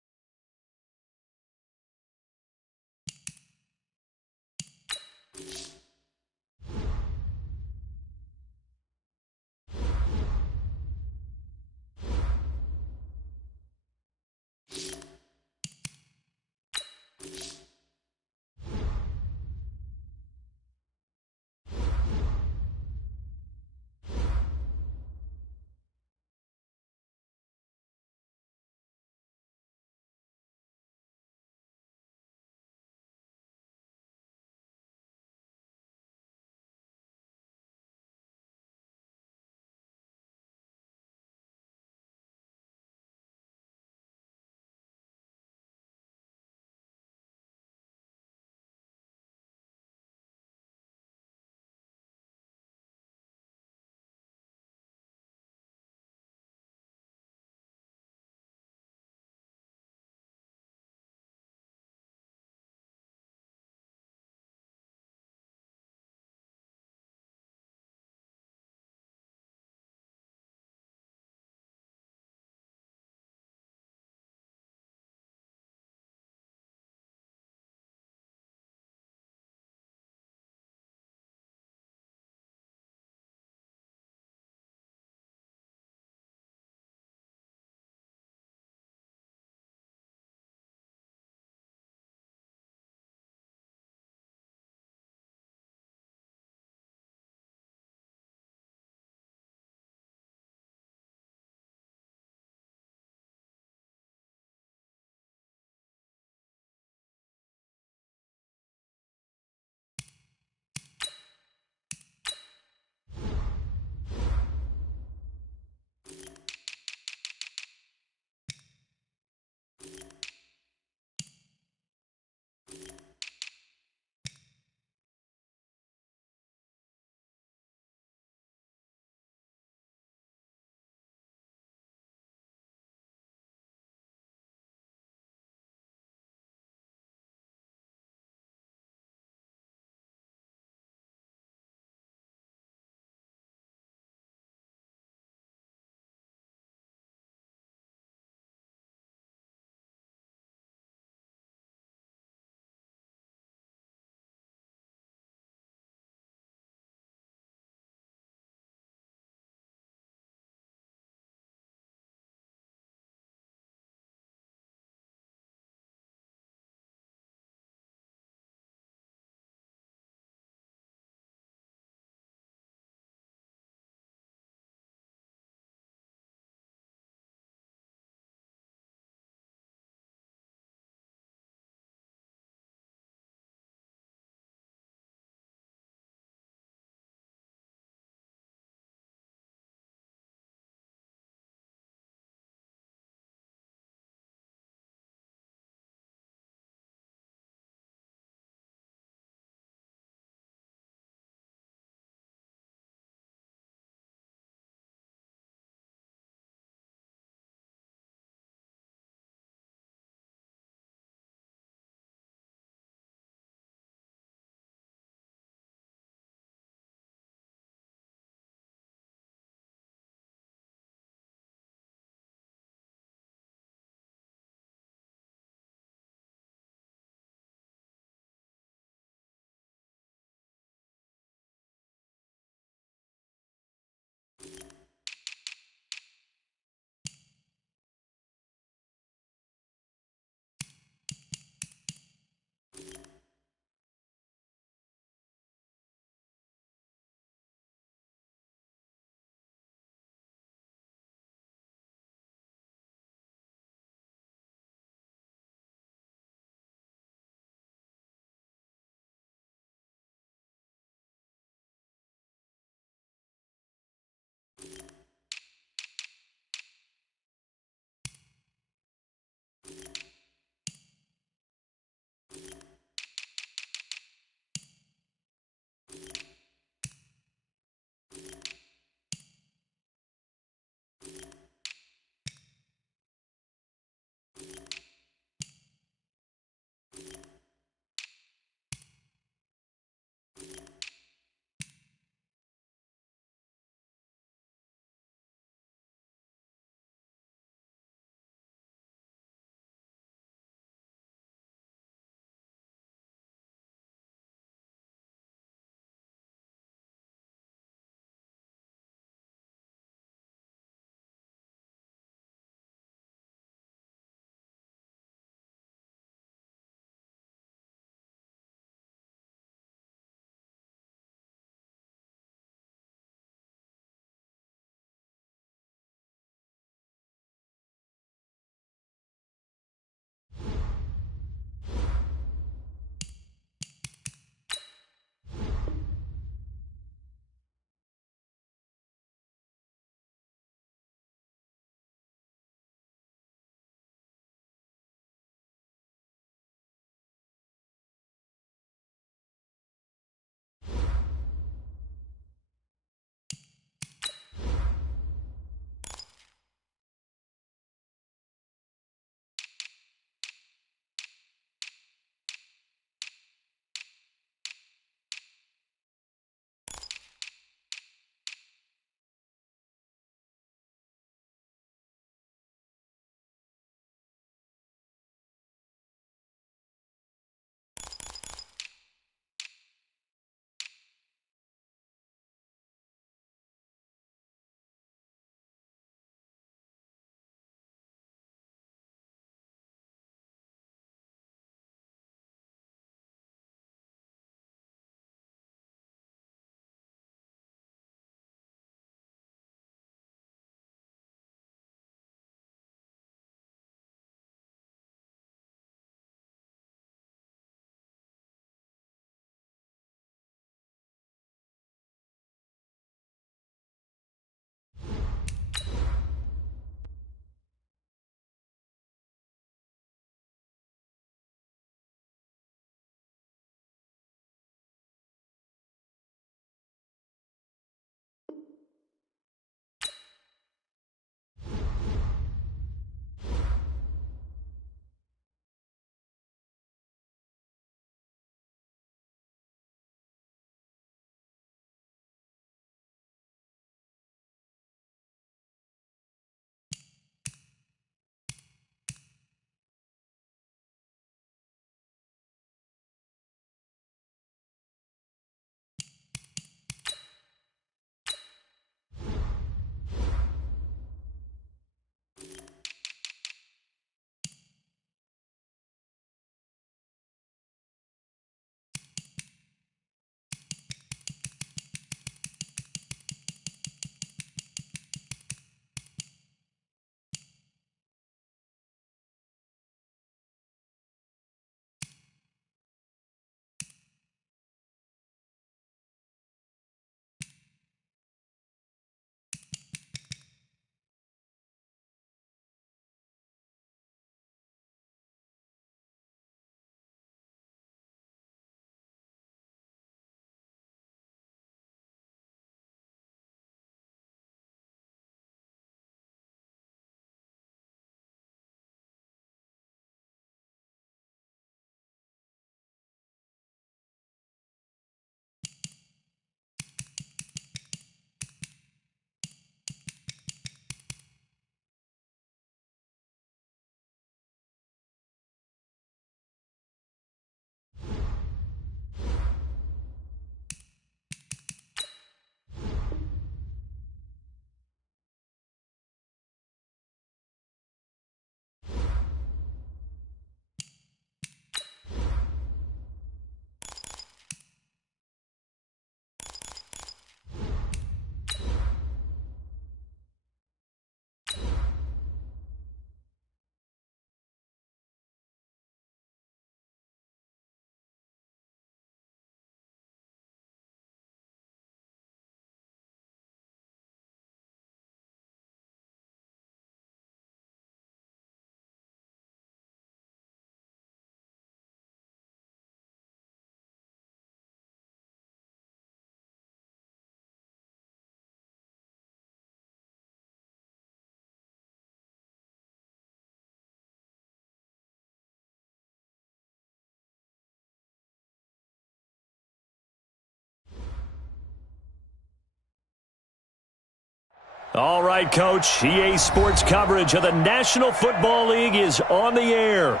All right, Coach. EA Sports coverage of the National Football League is on the air.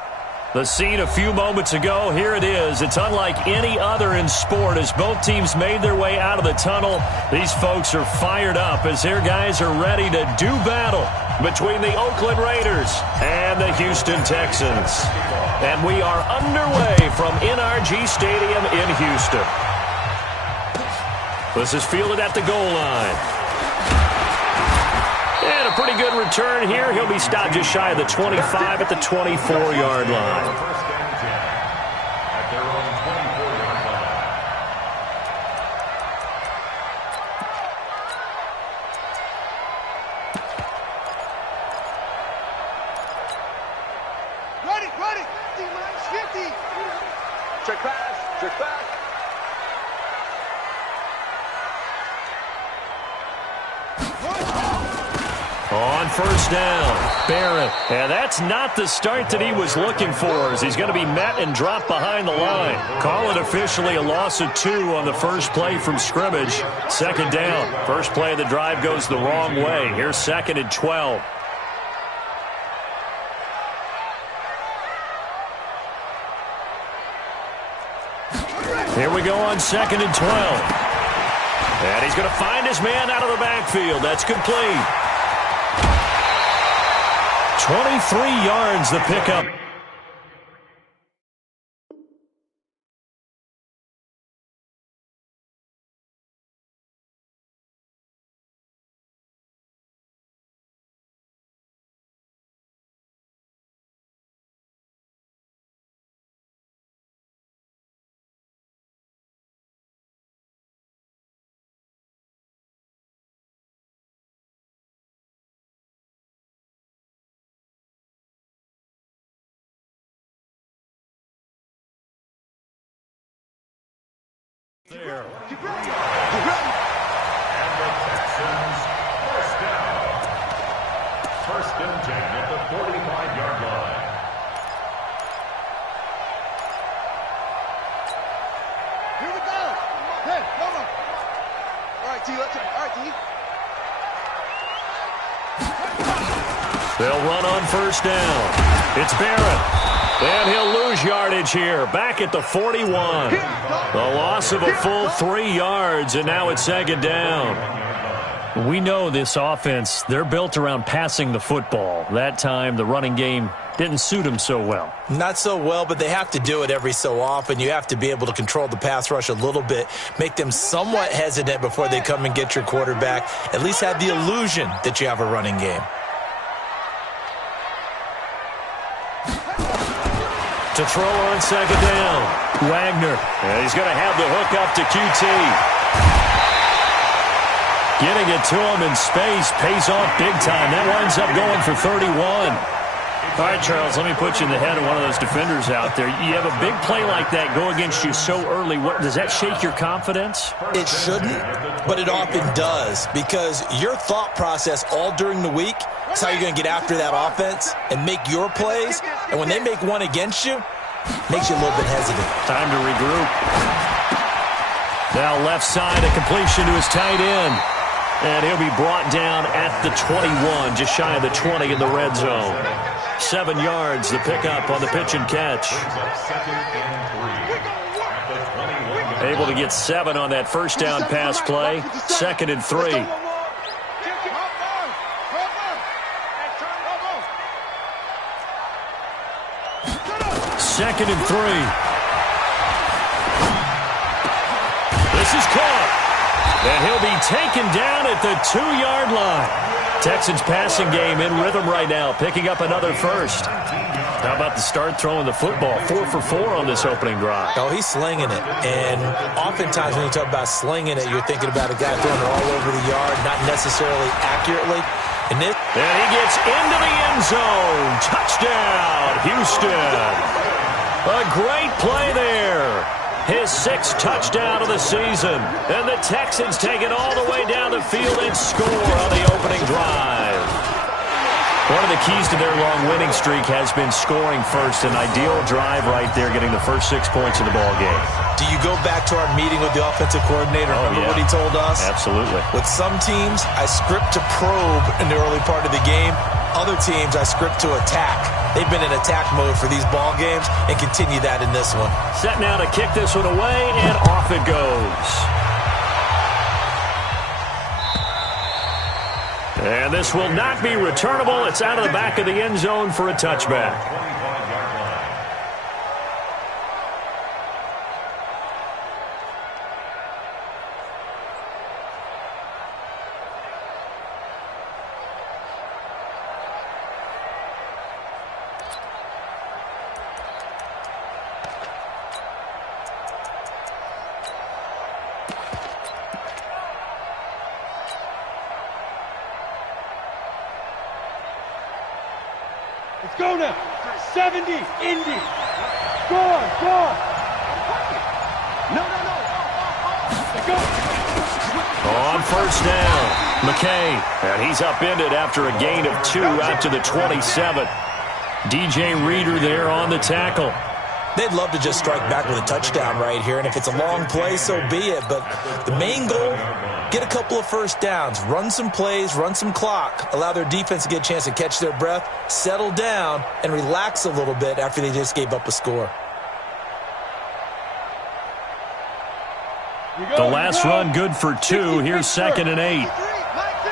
The scene a few moments ago, here it is. It's unlike any other in sport as both teams made their way out of the tunnel. These folks are fired up as their guys are ready to do battle between the Oakland Raiders and the Houston Texans. And we are underway from NRG Stadium in Houston. This is fielded at the goal line. And a pretty good return here. He'll be stopped just shy of the 25 at the 24-yard line. At their own 24-yard line. Ready. D-minus 50. Check pass. On first down, Barrett. And that's not the start that he was looking for as he's going to be met and dropped behind the line. Call it officially a loss of 2 on the first play from scrimmage. Second down. First play of the drive goes the wrong way. Here's 2nd and 12. Here we go on 2nd and 12. And he's going to find his man out of the backfield. That's complete. 23 yards the pickup. There. And the Texans first down. 1st and 10 at the 45-yard line. Here we go. Hey, come on. All right, T, let's go. All right, T. They'll run on first down. It's Barrett. And he'll lose yardage here. Back at the 41. A loss of a full 3 yards, and now it's 2nd down. We know this offense, they're built around passing the football. That time, the running game didn't suit them so well. Not so well, but they have to do it every so often. You have to be able to control the pass rush a little bit, make them somewhat hesitant before they come and get your quarterback. At least have the illusion that you have a running game. To throw on 2nd down. Wagner. And he's going to have the hook up to QT. Getting it to him in space pays off big time. That winds up going for 31. All right, Charles, let me put you in the head of one of those defenders out there. You have a big play like that go against you so early. Does that shake your confidence? It shouldn't, but it often does because your thought process all during the week is how you're going to get after that offense and make your plays. And when they make one against you, makes you a little bit hesitant. Time to regroup. Now left side, a completion to his tight end. And he'll be brought down at the 21, just shy of the 20 in the red zone. 7 yards, the pickup on the pitch and catch. Able to get 7 on that first down pass play. 2nd and 3. 2nd and 3. This is caught. And he'll be taken down at the 2-yard line. Texans passing game in rhythm right now, picking up another first. How about the start throwing the football? 4 for 4 on this opening drive. Oh, he's slinging it. And oftentimes when you talk about slinging it, you're thinking about a guy throwing it all over the yard, not necessarily accurately. And he gets into the end zone. Touchdown, Houston. A great play there. His 6th touchdown of the season. And the Texans take it all the way down the field and score on the opening drive. One of the keys to their long winning streak has been scoring first. An ideal drive right there, getting the first 6 points of the ball game. Do you go back to our meeting with the offensive coordinator? Remember what he told us? Absolutely. With some teams, I script to probe in the early part of the game. Other teams, I script to attack. They've been in attack mode for these ball games and continue that in this one. Set now to kick this one away, and off it goes. And this will not be returnable. It's out of the back of the end zone for a touchback. Let's go now. 70, Indy. Score. No. Let's go. On first down, McKay. And he's upended after a gain of 2 out to the 27. DJ Reader there on the tackle. They'd love to just strike back with a touchdown right here, and if it's a long play, so be it. But the main goal, get a couple of first downs, run some plays, run some clock, allow their defense to get a chance to catch their breath, settle down, and relax a little bit after they just gave up a score. The last run good for 2. Here's 2nd and 8.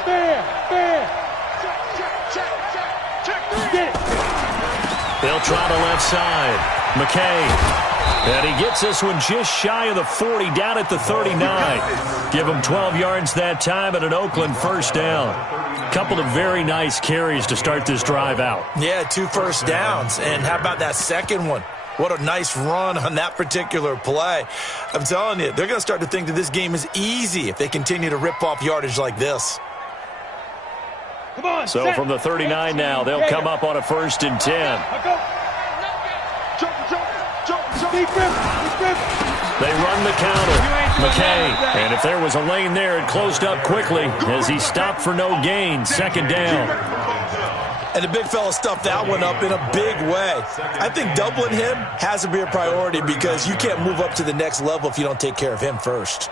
Fair. Get it. They'll try the left side. McKay. And he gets this one just shy of the 40, down at the 39. Give him 12 yards that time and an Oakland first down. Couple of very nice carries to start this drive out. Yeah, 2 first downs. And how about that second one? What a nice run on that particular play. I'm telling you, they're going to start to think that this game is easy if they continue to rip off yardage like this. Come on, so from the 39 now, they'll come up on a 1st and 10. They run the counter. McKay. And if there was a lane there, it closed up quickly as he stopped for no gain. 2nd down. And the big fella stuffed that one up in a big way. I think doubling him has to be a priority because you can't move up to the next level if you don't take care of him first.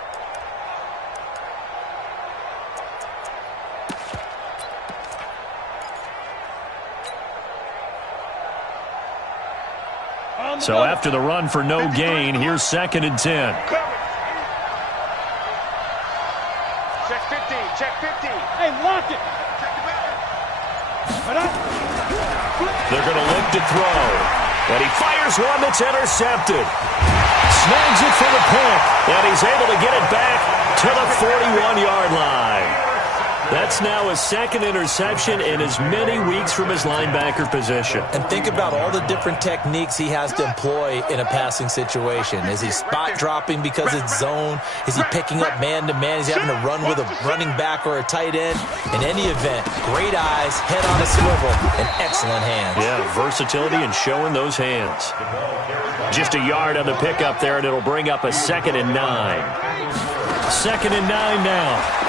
So after the run for no gain, here's 2nd and 10. Check 50. Hey, lock it. They're going to look to throw. And he fires one that's intercepted. Snags it for the pick. And he's able to get it back to the 41-yard line. That's now his 2nd interception in as many weeks from his linebacker position. And think about all the different techniques he has to employ in a passing situation. Is he spot dropping because it's zone? Is he picking up man-to-man? Is he having to run with a running back or a tight end? In any event, great eyes, head on a swivel, and excellent hands. Yeah, versatility and showing those hands. Just a yard on the pickup there, and it'll bring up a 2nd and 9. 2nd and 9 now.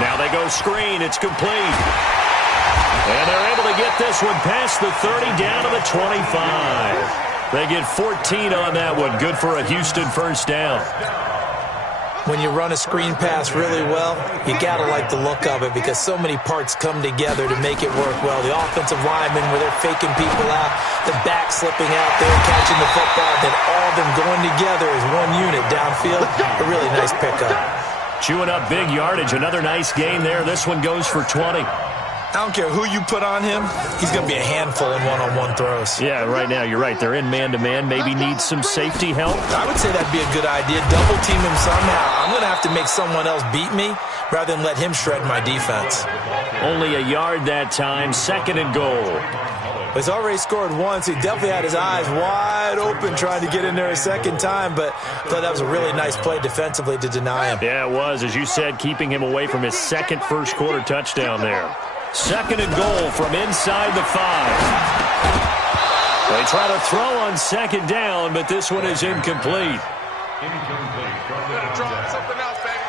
Now they go screen. It's complete. And they're able to get this one past the 30 down to the 25. They get 14 on that one. Good for a Houston first down. When you run a screen pass really well, you got to like the look of it because so many parts come together to make it work well. The offensive linemen where they're faking people out, the back slipping out there, catching the football, then all of them going together as one unit downfield. A really nice pickup. Chewing up big yardage. Another nice gain there. This one goes for 20. I don't care who you put on him. He's going to be a handful in one-on-one throws. Yeah, right now, you're right. They're in man-to-man. Maybe needs some safety help. I would say that'd be a good idea. Double team him somehow. I'm going to have to make someone else beat me rather than let him shred my defense. Only a yard that time. 2nd and goal. He's already scored once. He definitely had his eyes wide open trying to get in there a second time, but I thought that was a really nice play defensively to deny him. Yeah, it was. As you said, keeping him away from his 2nd first-quarter touchdown there. 2nd and goal from inside the 5. They try to throw on 2nd down, but this one is incomplete. Incomplete from the Try something else, baby.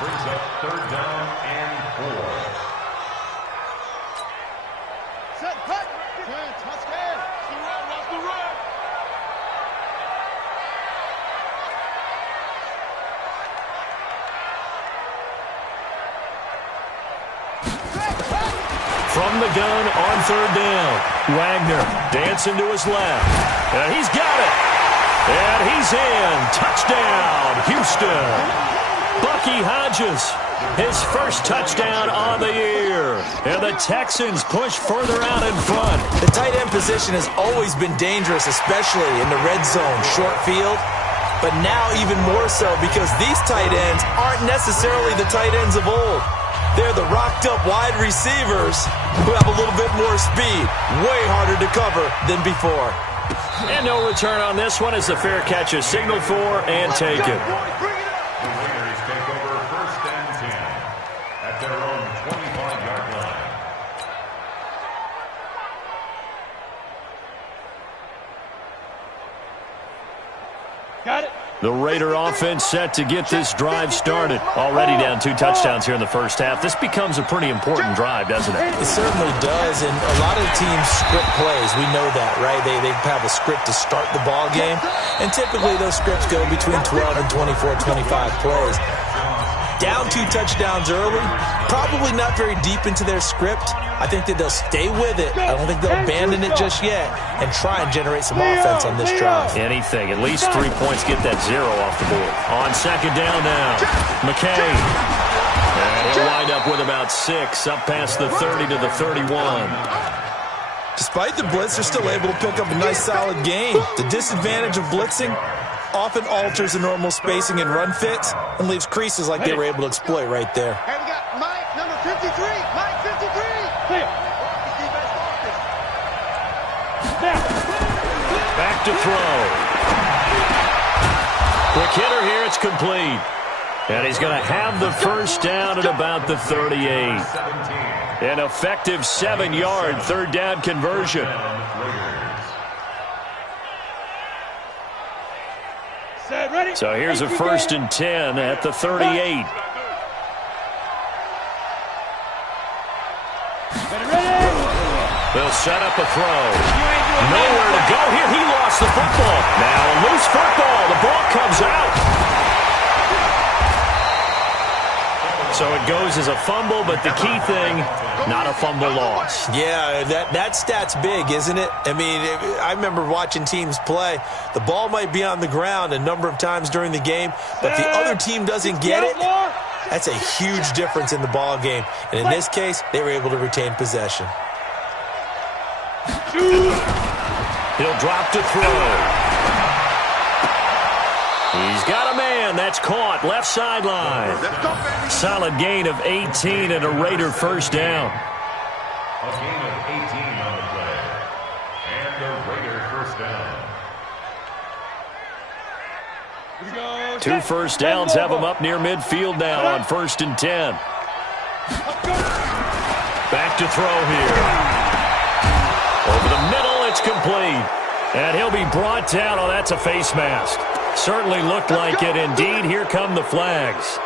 Brings up 3rd down and 4. From the gun on third down. Wagner dancing to his left. And he's got it. And he's in. Touchdown, Houston. Bucky Hodges, his first touchdown on the year. And the Texans push further out in front. The tight end position has always been dangerous, especially in the red zone, short field. But now even more so because these tight ends aren't necessarily the tight ends of old. They're the rocked-up wide receivers who have a little bit more speed. Way harder to cover than before. And no return on this one as the fair catch is signaled for and taken. The Raiders take over first and 10 at their own 25-yard line. Got it. The Raider offense set to get this drive started. Already down 2 touchdowns here in the first half. This becomes a pretty important drive, doesn't it? It certainly does, and a lot of the teams script plays. We know that, right? They have a script to start the ball game, and typically those scripts go between 12 and 24, 25 plays. Down 2 touchdowns early, probably not very deep into their script. I think that they'll stay with it. I don't think they'll abandon it just yet and try and generate some offense on this drive. Anything. At least 3 points. Get that 0 off the board. On second down now. McKay. And he'll wind up with about 6 up past the 30 to the 31. Despite the blitz, they're still able to pick up a nice solid gain. The disadvantage of blitzing often alters the normal spacing and run fits and leaves creases like they were able to exploit right there. And we got Mike, number 53. Mike, 53. Clear. Back to throw. Quick hitter here. It's complete. And he's going to have the first down at about the 38. An effective 7-yard third down conversion. So here's a first and 10 at the 38. They'll set up a throw. Nowhere to go here. He lost the football. Now a loose football. The ball comes out. So it goes as a fumble, but the key thing, not a fumble loss. Yeah, that stat's big, isn't it? I mean, I remember watching teams play. The ball might be on the ground a number of times during the game, but the other team doesn't get it. That's a huge difference in the ball game. And in this case, they were able to retain possession. He'll drop to throw. He's got a man. That's caught. Left sideline. Solid gain of 18 and a Raider first down. A gain of 18 on the play. And the Raider first down. 2 first downs have him up near midfield now on first and 10. Back to throw here. Over the middle, it's complete. And he'll be brought down. Oh, that's a face mask. Certainly looked like it. Indeed, here come the flags.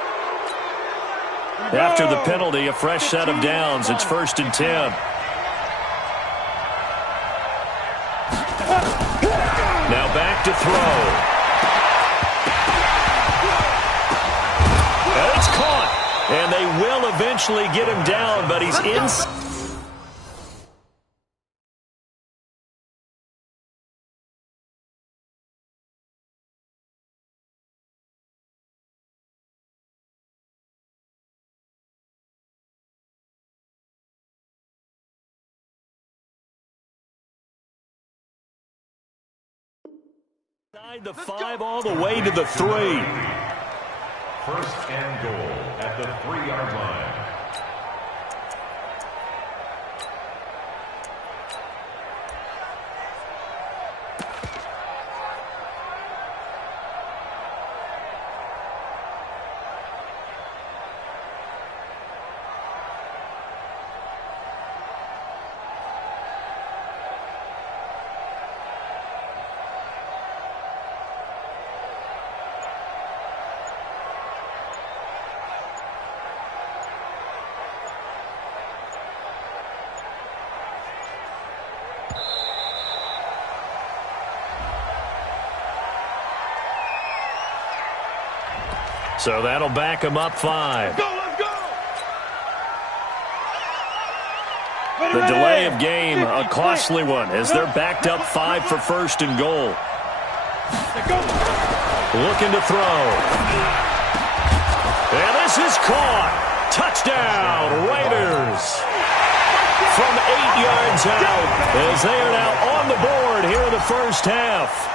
After the penalty, a fresh set of downs. It's first and 10. Now back to throw. And it's caught. And they will eventually get him down, but he's inside. The 5 all the way to the 3. First and goal at the 3-yard line. So that'll back him up 5. Let's go, let's go. The delay of game, a costly one, as they're backed up 5 for first and goal. Looking to throw. And this is caught. Touchdown, Raiders. From 8 yards out, as they are now on the board here in the first half.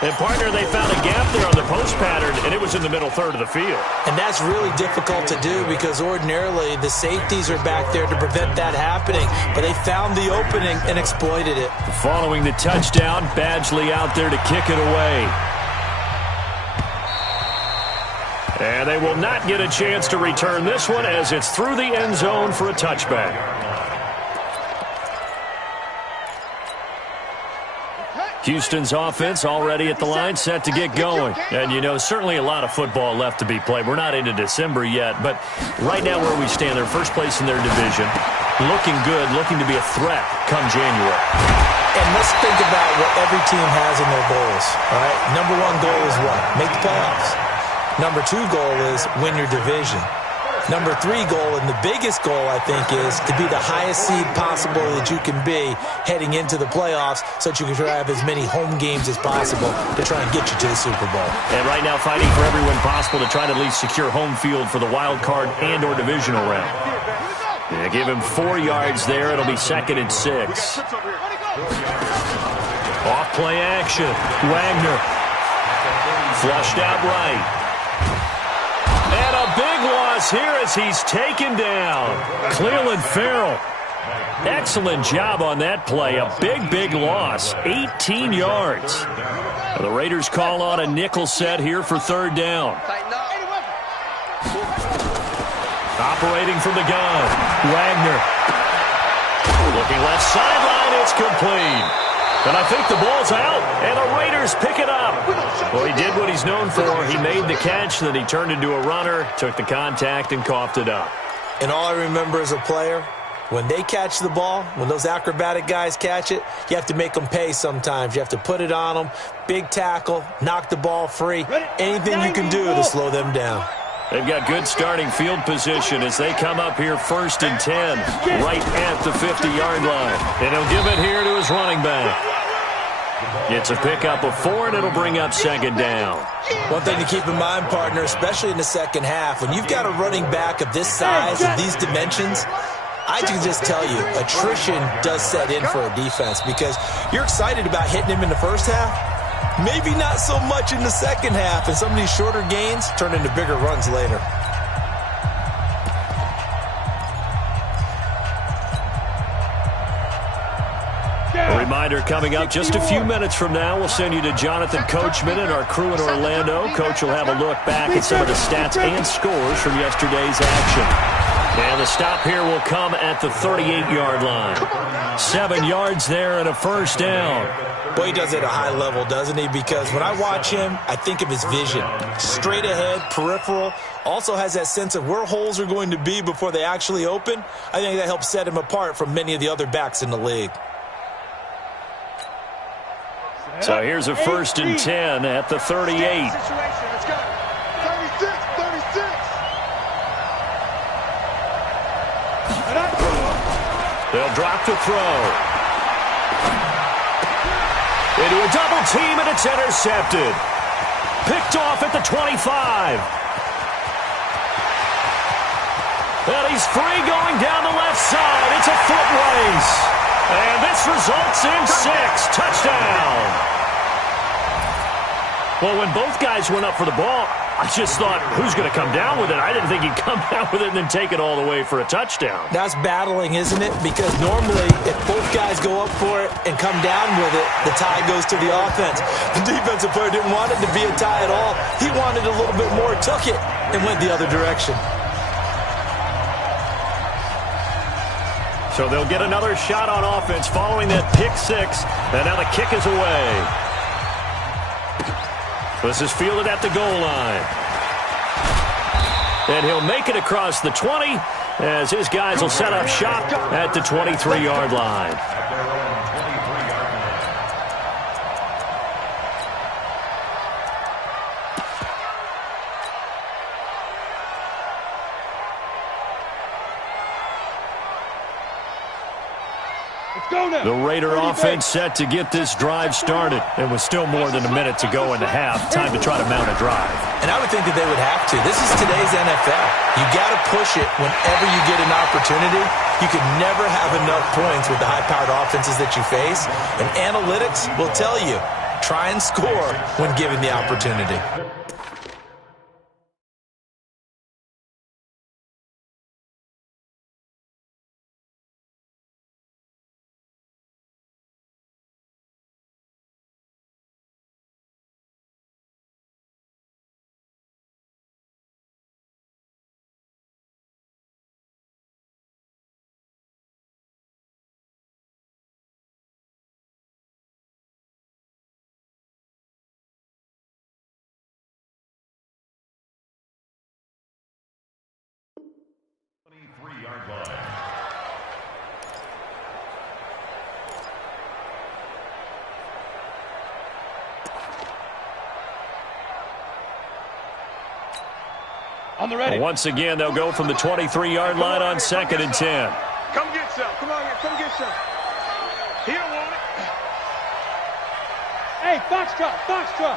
And, partner, they found a gap there on the post pattern, and it was in the middle third of the field. And that's really difficult to do because ordinarily the safeties are back there to prevent that happening. But they found the opening and exploited it. Following the touchdown, Badgley out there to kick it away. And they will not get a chance to return this one as it's through the end zone for a touchback. Houston's offense already at the line, set to get going. And, you know, certainly a lot of football left to be played. We're not into December yet, but right now where we stand, they're first place in their division. Looking good, looking to be a threat come January. And let's think about what every team has in their goals, all right? Number 1 goal is what? Make the playoffs. Number 2 goal is win your division. Number 3 goal, and the biggest goal, I think, is to be the highest seed possible that you can be heading into the playoffs so that you can try to have as many home games as possible to try and get you to the Super Bowl. And right now fighting for every win possible to try to at least secure home field for the wild card and or divisional round. Yeah, give him 4 yards there. It'll be 2nd and 6. Off play action. Wagner. Flushed out right. And a big loss here as he's taken down. Cleveland Farrell. Excellent job on that play. A big loss. 18 yards. The Raiders call on a nickel set here for 3rd down. Operating from the gun. Wagner. Looking left sideline. It's complete. And I think the ball's out, and the Raiders pick it up. Well, he did what he's known for. He made the catch, then he turned into a runner, took the contact, and coughed it up. And all I remember as a player, when they catch the ball, when those acrobatic guys catch it, you have to make them pay sometimes. You have to put it on them, big tackle, knock the ball free, anything you can do to slow them down. They've got good starting field position as they come up here 1st and 10, right at the 50-yard line. And he'll give it here to his running back. It's a pickup of 4, and it'll bring up 2nd down. One thing to keep in mind, partner, especially in the second half, when you've got a running back of this size, of these dimensions, I can just tell you, attrition does set in for a defense because you're excited about hitting him in the first half. Maybe not so much in the second half, and some of these shorter gains turn into bigger runs later. A reminder coming up just a few minutes from now. We'll send you to Jonathan Coachman and our crew in Orlando. Coach will have a look back at some of the stats and scores from yesterday's action. And the stop here will come at the 38-yard line. 7 yards there and a 1st down. Boy, he does it at a high level, doesn't he? Because when I watch him, I think of his vision. Straight ahead, peripheral. Also has that sense of where holes are going to be before they actually open. I think that helps set him apart from many of the other backs in the league. So here's a 1st and 10 at the 38. Let's go. 36. They'll drop to throw. Into a double team, and it's intercepted. Picked off at the 25. And he's free going down the left side. It's a foot race. And this results in 6. Touchdown. Well, when both guys went up for the ball, I just thought, who's going to come down with it? I didn't think he'd come down with it and then take it all the way for a touchdown. That's battling, isn't it? Because normally, if both guys go up for it and come down with it, the tie goes to the offense. The defensive player didn't want it to be a tie at all. He wanted a little bit more, took it, and went the other direction. So they'll get another shot on offense following that pick 6, and now the kick is away. This is fielded at the goal line. And he'll make it across the 20 as his guys will set up shop at the 23-yard line. The Raider offense set to get this drive started. It was still more than a minute to go in the half. Time to try to mount a drive. And I would think that they would have to. This is today's NFL. You got to push it whenever you get an opportunity. You can never have enough points with the high-powered offenses that you face. And analytics will tell you, try and score when given the opportunity. On the ready. Once again, they'll go from the 23-yard line on 2nd and 10. Come get some. Come on here. Come get some. He don't want it. Hey, Foxtrot, Foxtrot.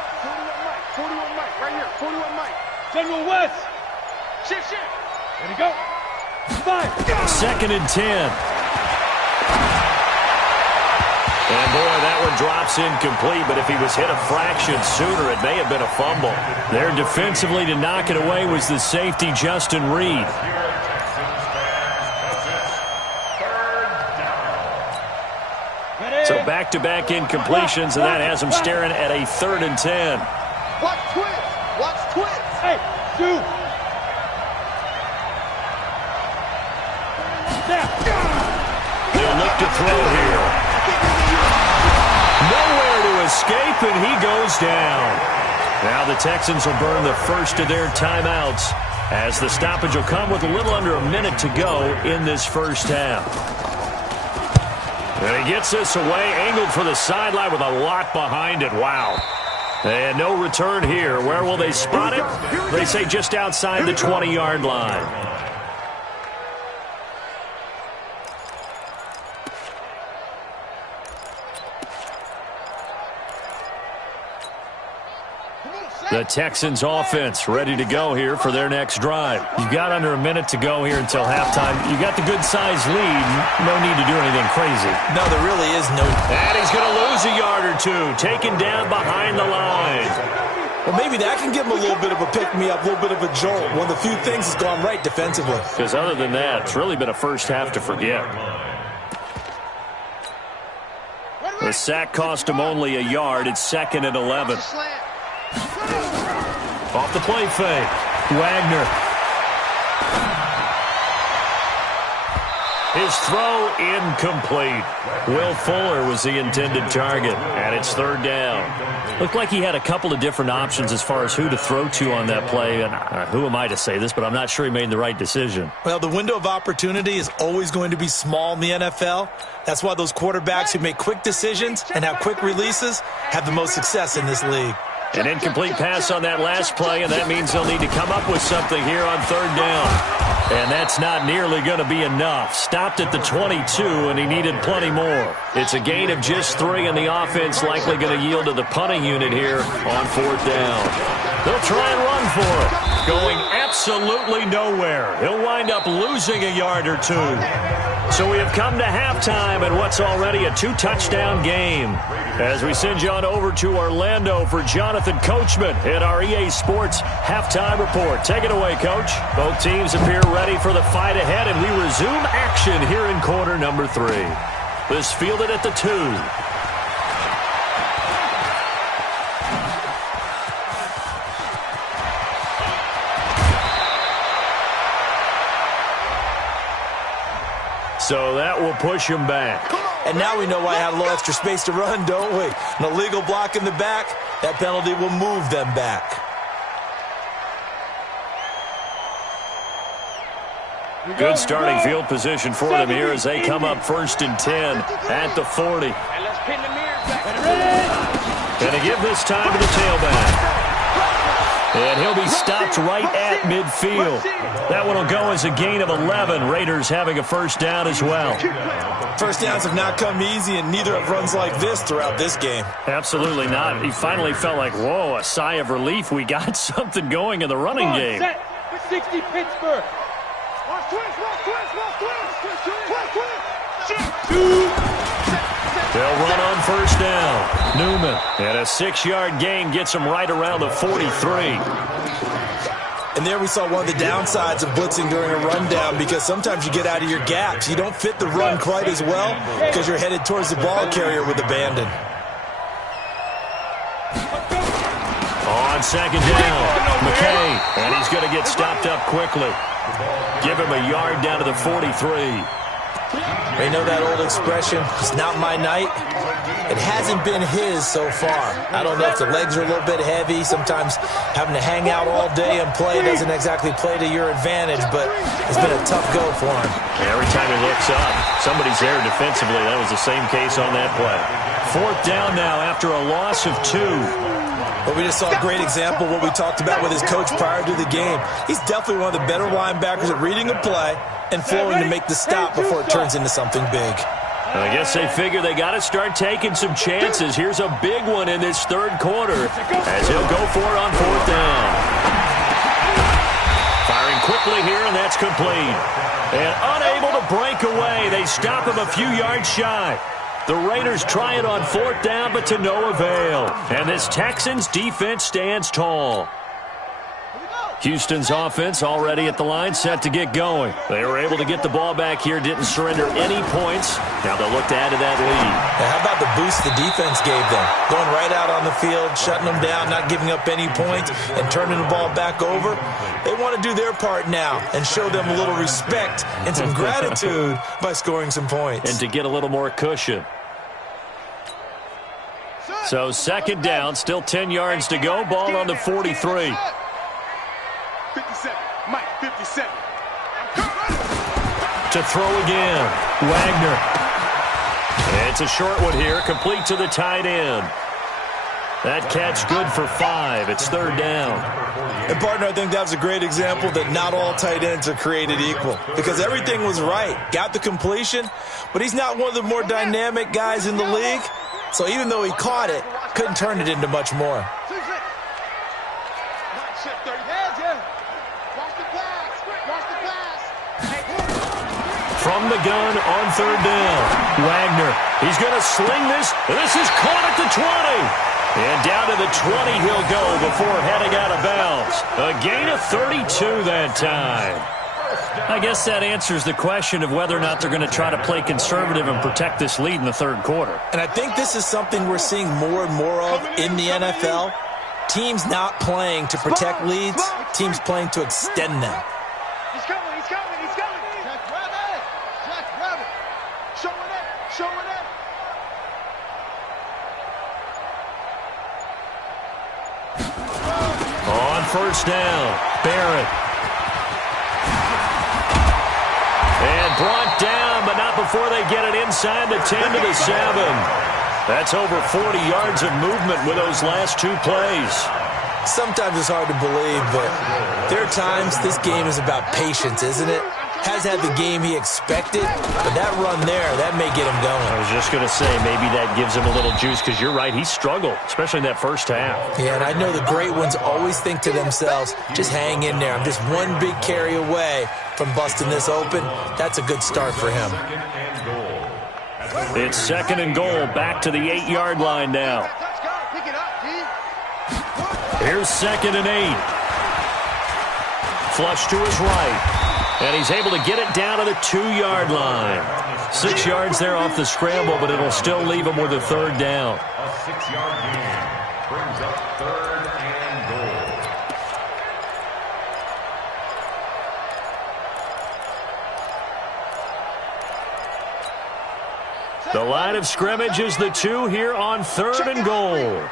41 Mike. Right here. 41 Mike. General West. Shift. Ready to go. 5. 2nd and 10. And boy, that one drops incomplete, but if he was hit a fraction sooner, it may have been a fumble. There defensively to knock it away was the safety, Justin Reed. So back-to-back incompletions, and that has him staring at a 3rd and 10. Watch twist. Watch twist. Hey, 2. They'll look to throw here. Nowhere to escape, and he goes down. Now the Texans will burn the first of their timeouts as the stoppage will come with a little under a minute to go in this first half. And he gets this away, angled for the sideline with a lot behind it. Wow. And no return here. Where will they spot it? They say just outside the 20-yard line. The Texans offense ready to go here for their next drive. You've got under a minute to go here until halftime. You got the good-sized lead. No need to do anything crazy. No, there really is no. And he's going to lose a yard or two. Taken down behind the line. Well, maybe that can give him a little bit of a pick-me-up, a little bit of a jolt. One of the few things that's gone right defensively. Because other than that, it's really been a first half to forget. The sack cost him only a yard. It's 2nd and 11. Off the play fake. Wagner. His throw incomplete. Will Fuller was the intended target, and it's 3rd down. Looked like he had a couple of different options as far as who to throw to on that play, and who am I to say this, but I'm not sure he made the right decision. Well, the window of opportunity is always going to be small in the NFL. That's why those quarterbacks who make quick decisions and have quick releases have the most success in this league. An incomplete pass on that last play, and that means they'll need to come up with something here on 3rd down. And that's not nearly going to be enough. Stopped at the 22, and he needed plenty more. It's a gain of just 3, and the offense likely going to yield to the punting unit here on 4th down. They'll try and run for it. Going absolutely nowhere. He'll wind up losing a yard or 2. So we have come to halftime in what's already a 2-touchdown game. As we send you on over to Orlando for Jonathan Coachman at our EA Sports Halftime Report. Take it away, Coach. Both teams appear ready for the fight ahead, and we resume action here in quarter number 3. This fielded at the 2. So that will push him back. And now we know why I had a little extra space to run, don't we? An illegal block in the back, that penalty will move them back. Good starting field position for them here as they come up 1st and 10 at the 40. And to give this time to the tailback. And he'll be stopped right at midfield. That one will go as a gain of 11. Raiders having a first down as well. First downs have not come easy, and neither have runs like this throughout this game. Absolutely not. He finally felt like, whoa, a sigh of relief. We got something going in the running game. Set. 60 Pittsburgh. They'll run on first down. Newman, and a 6-yard gain gets him right around the 43. And there we saw one of the downsides of blitzing during a rundown, because sometimes you get out of your gaps. You don't fit the run quite as well because you're headed towards the ball carrier with abandon. On second down, McKay, and he's going to get stopped up quickly. Give him a yard down to the 43. They know that old expression, it's not my night. It hasn't been his so far. I don't know if the legs are a little bit heavy. Sometimes having to hang out all day and play doesn't exactly play to your advantage, but it's been a tough go for him. Every time he looks up, somebody's there defensively. That was the same case on that play. Fourth down now after a loss of 2. Well, we just saw a great example of what we talked about with his coach prior to the game. He's definitely one of the better linebackers at reading a play and flowing to make the stop before it turns into something big. I guess they figure they got to start taking some chances. Here's a big one in this third quarter as he'll go for it on fourth down. Firing quickly here, and that's complete. And unable to break away. They stop him a few yards shy. The Raiders try it on fourth down, but to no avail. And this Texans defense stands tall. Houston's offense already at the line, set to get going. They were able to get the ball back here, didn't surrender any points. Now they'll look to add to that lead. Now, how about the boost the defense gave them? Going right out on the field, shutting them down, not giving up any points, and turning the ball back over. They want to do their part now and show them a little respect and some gratitude by scoring some points. And to get a little more cushion. So second down, still 10 yards to go. Ball on the 43. 57. Mike, 57. To throw again. Wagner. And it's a short one here, complete to the tight end. That catch good for 5. It's third down. And, partner, I think that was a great example that not all tight ends are created equal, because everything was right. Got the completion, but he's not one of the more dynamic guys in the league. So even though he caught it, couldn't turn it into much more. From the gun on third down. Wagner. He's going to sling this. This is caught at the 20. And down to the 20 he'll go before heading out of bounds. A gain of 32 that time. I guess that answers the question of whether or not they're going to try to play conservative and protect this lead in the third quarter. And I think this is something we're seeing more and more of in the NFL. Teams not playing to protect leads, teams playing to extend them. He's coming. Jack Rabbit. Showing it. On first down, Barrett. And brought down, but not before they get it inside the 10 to the 7. That's over 40 yards of movement with those last 2 plays. Sometimes it's hard to believe, but there are times this game is about patience, isn't it? Has had the game he expected, but that run there, that may get him going. I was just going to say, maybe that gives him a little juice, because you're right, he struggled, especially in that first half. Yeah, and I know the great ones always think to themselves, just hang in there. I'm just one big carry away from busting this open. That's a good start for him. It's second and goal, back to the 8-yard line now. Here's second and 8. Flush to his right. And he's able to get it down to the 2-yard line. 6 yards there off the scramble, but it'll still leave him with a third down. A 6-yard gain brings up third and goal. The line of scrimmage is the 2 here on third and goal.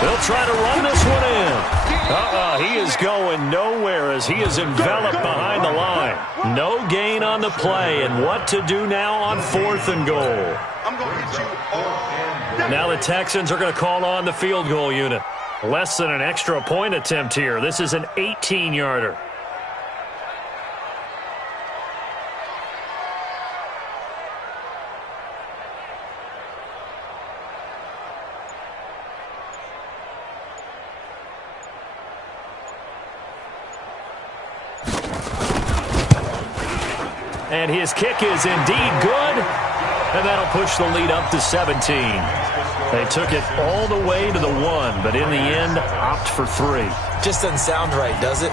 They'll try to run this one in. He is going nowhere as he is enveloped behind the line. No gain on the play, and what to do now on 4th and goal. I'm going to hit you all. Now the Texans are going to call on the field goal unit. Less than an extra point attempt here. This is an 18-yarder. And his kick is indeed good. And that'll push the lead up to 17. They took it all the way to the 1, but in the end, opt for 3. Just doesn't sound right, does it?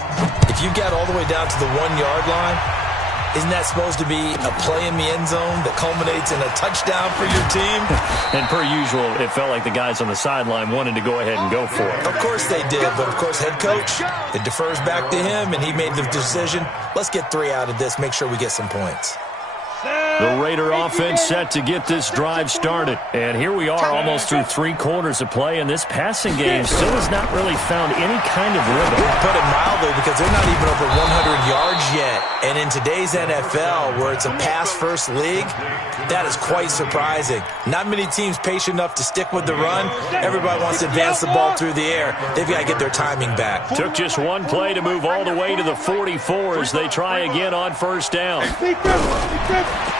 If you got all the way down to the 1-yard line, isn't that supposed to be a play in the end zone that culminates in a touchdown for your team? And per usual, it felt like the guys on the sideline wanted to go ahead and go for it. Of course they did, but of course head coach, it defers back to him, and he made the decision. Let's get 3 out of this, make sure we get some points. The Raider offense set to get this drive started. And here we are almost through 3 quarters of play, and this passing game still has not really found any kind of rhythm. Put it mildly, because they're not even over 100 yards yet. And in today's NFL, where it's a pass-first league, that is quite surprising. Not many teams patient enough to stick with the run. Everybody wants to advance the ball through the air. They've got to get their timing back. Took just one play to move all the way to the 44 as they try again on 1st down.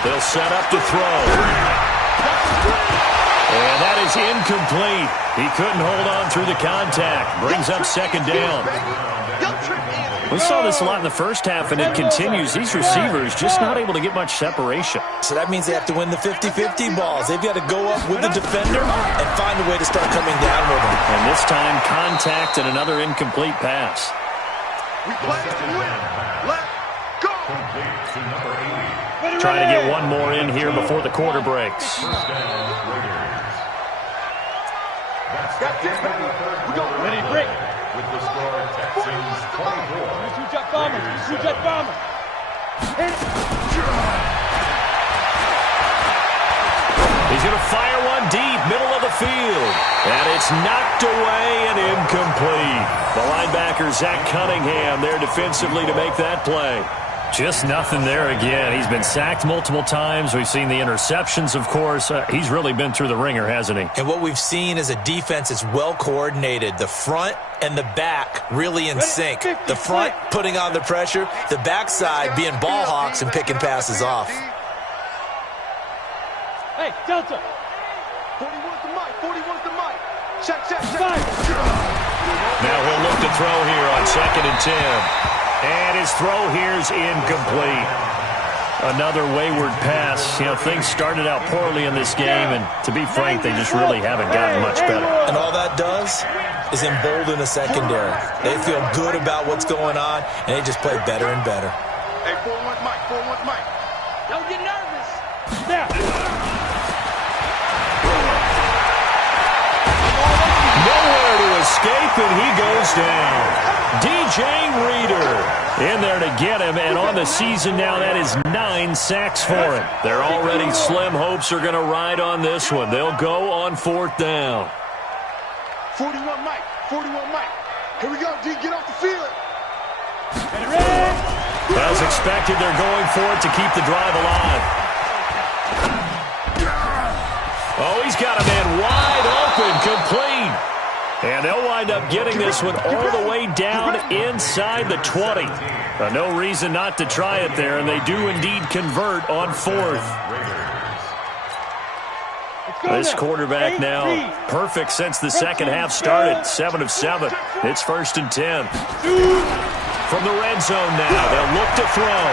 They'll set up to throw. And that is incomplete. He couldn't hold on through the contact. Brings up 2nd down. We saw this a lot in the first half, and it continues. These receivers just not able to get much separation. So that means they have to win the 50-50 balls. They've got to go up with the defender and find a way to start coming down with them. And this time, contact and another incomplete pass. We play to win. Let's go. Trying to get one more in here before the quarter breaks. Got this, baby. We go. Ready, break. With the score, Texans 24. Two-jet bombers. Two-jet bombers. He's going to fire one deep, middle of the field. And it's knocked away and incomplete. The linebacker, Zach Cunningham, there defensively to make that play. Just nothing there again. He's been sacked multiple times. We've seen the interceptions, of course. He's really been through the ringer, hasn't he? And what we've seen is a defense that's well coordinated. The front and the back really in sync. The front putting on the pressure. The backside being ball hawks and picking passes off. Hey, Delta. 41's the mic. 41's the mic. Check. Now he'll look to throw here on 2nd and 10. And his throw here's incomplete. Another wayward pass. You know, things started out poorly in this game, and to be frank, they just really haven't gotten much better. And all that does is embolden the secondary. They feel good about what's going on, and they just play better and better. Hey, 41's mic. 41's mic. Don't get nervous. Now. Nowhere to escape, and he goes down. DJ Reader in there to get him, and on the season now, that is 9 sacks for him. They're already slim hopes are going to ride on this one. They'll go on 4th down. 41 mic. 41 mic. Here we go, D. Get off the field. As expected, they're going for it to keep the drive alive. Oh, he's got a man wide open, complete. And they'll wind up getting this one all the way down inside the 20. No reason not to try it there, and they do indeed convert on 4th. This quarterback now perfect since the second half started. 7 of 7. It's 1st and 10. From the red zone now, they'll look to throw.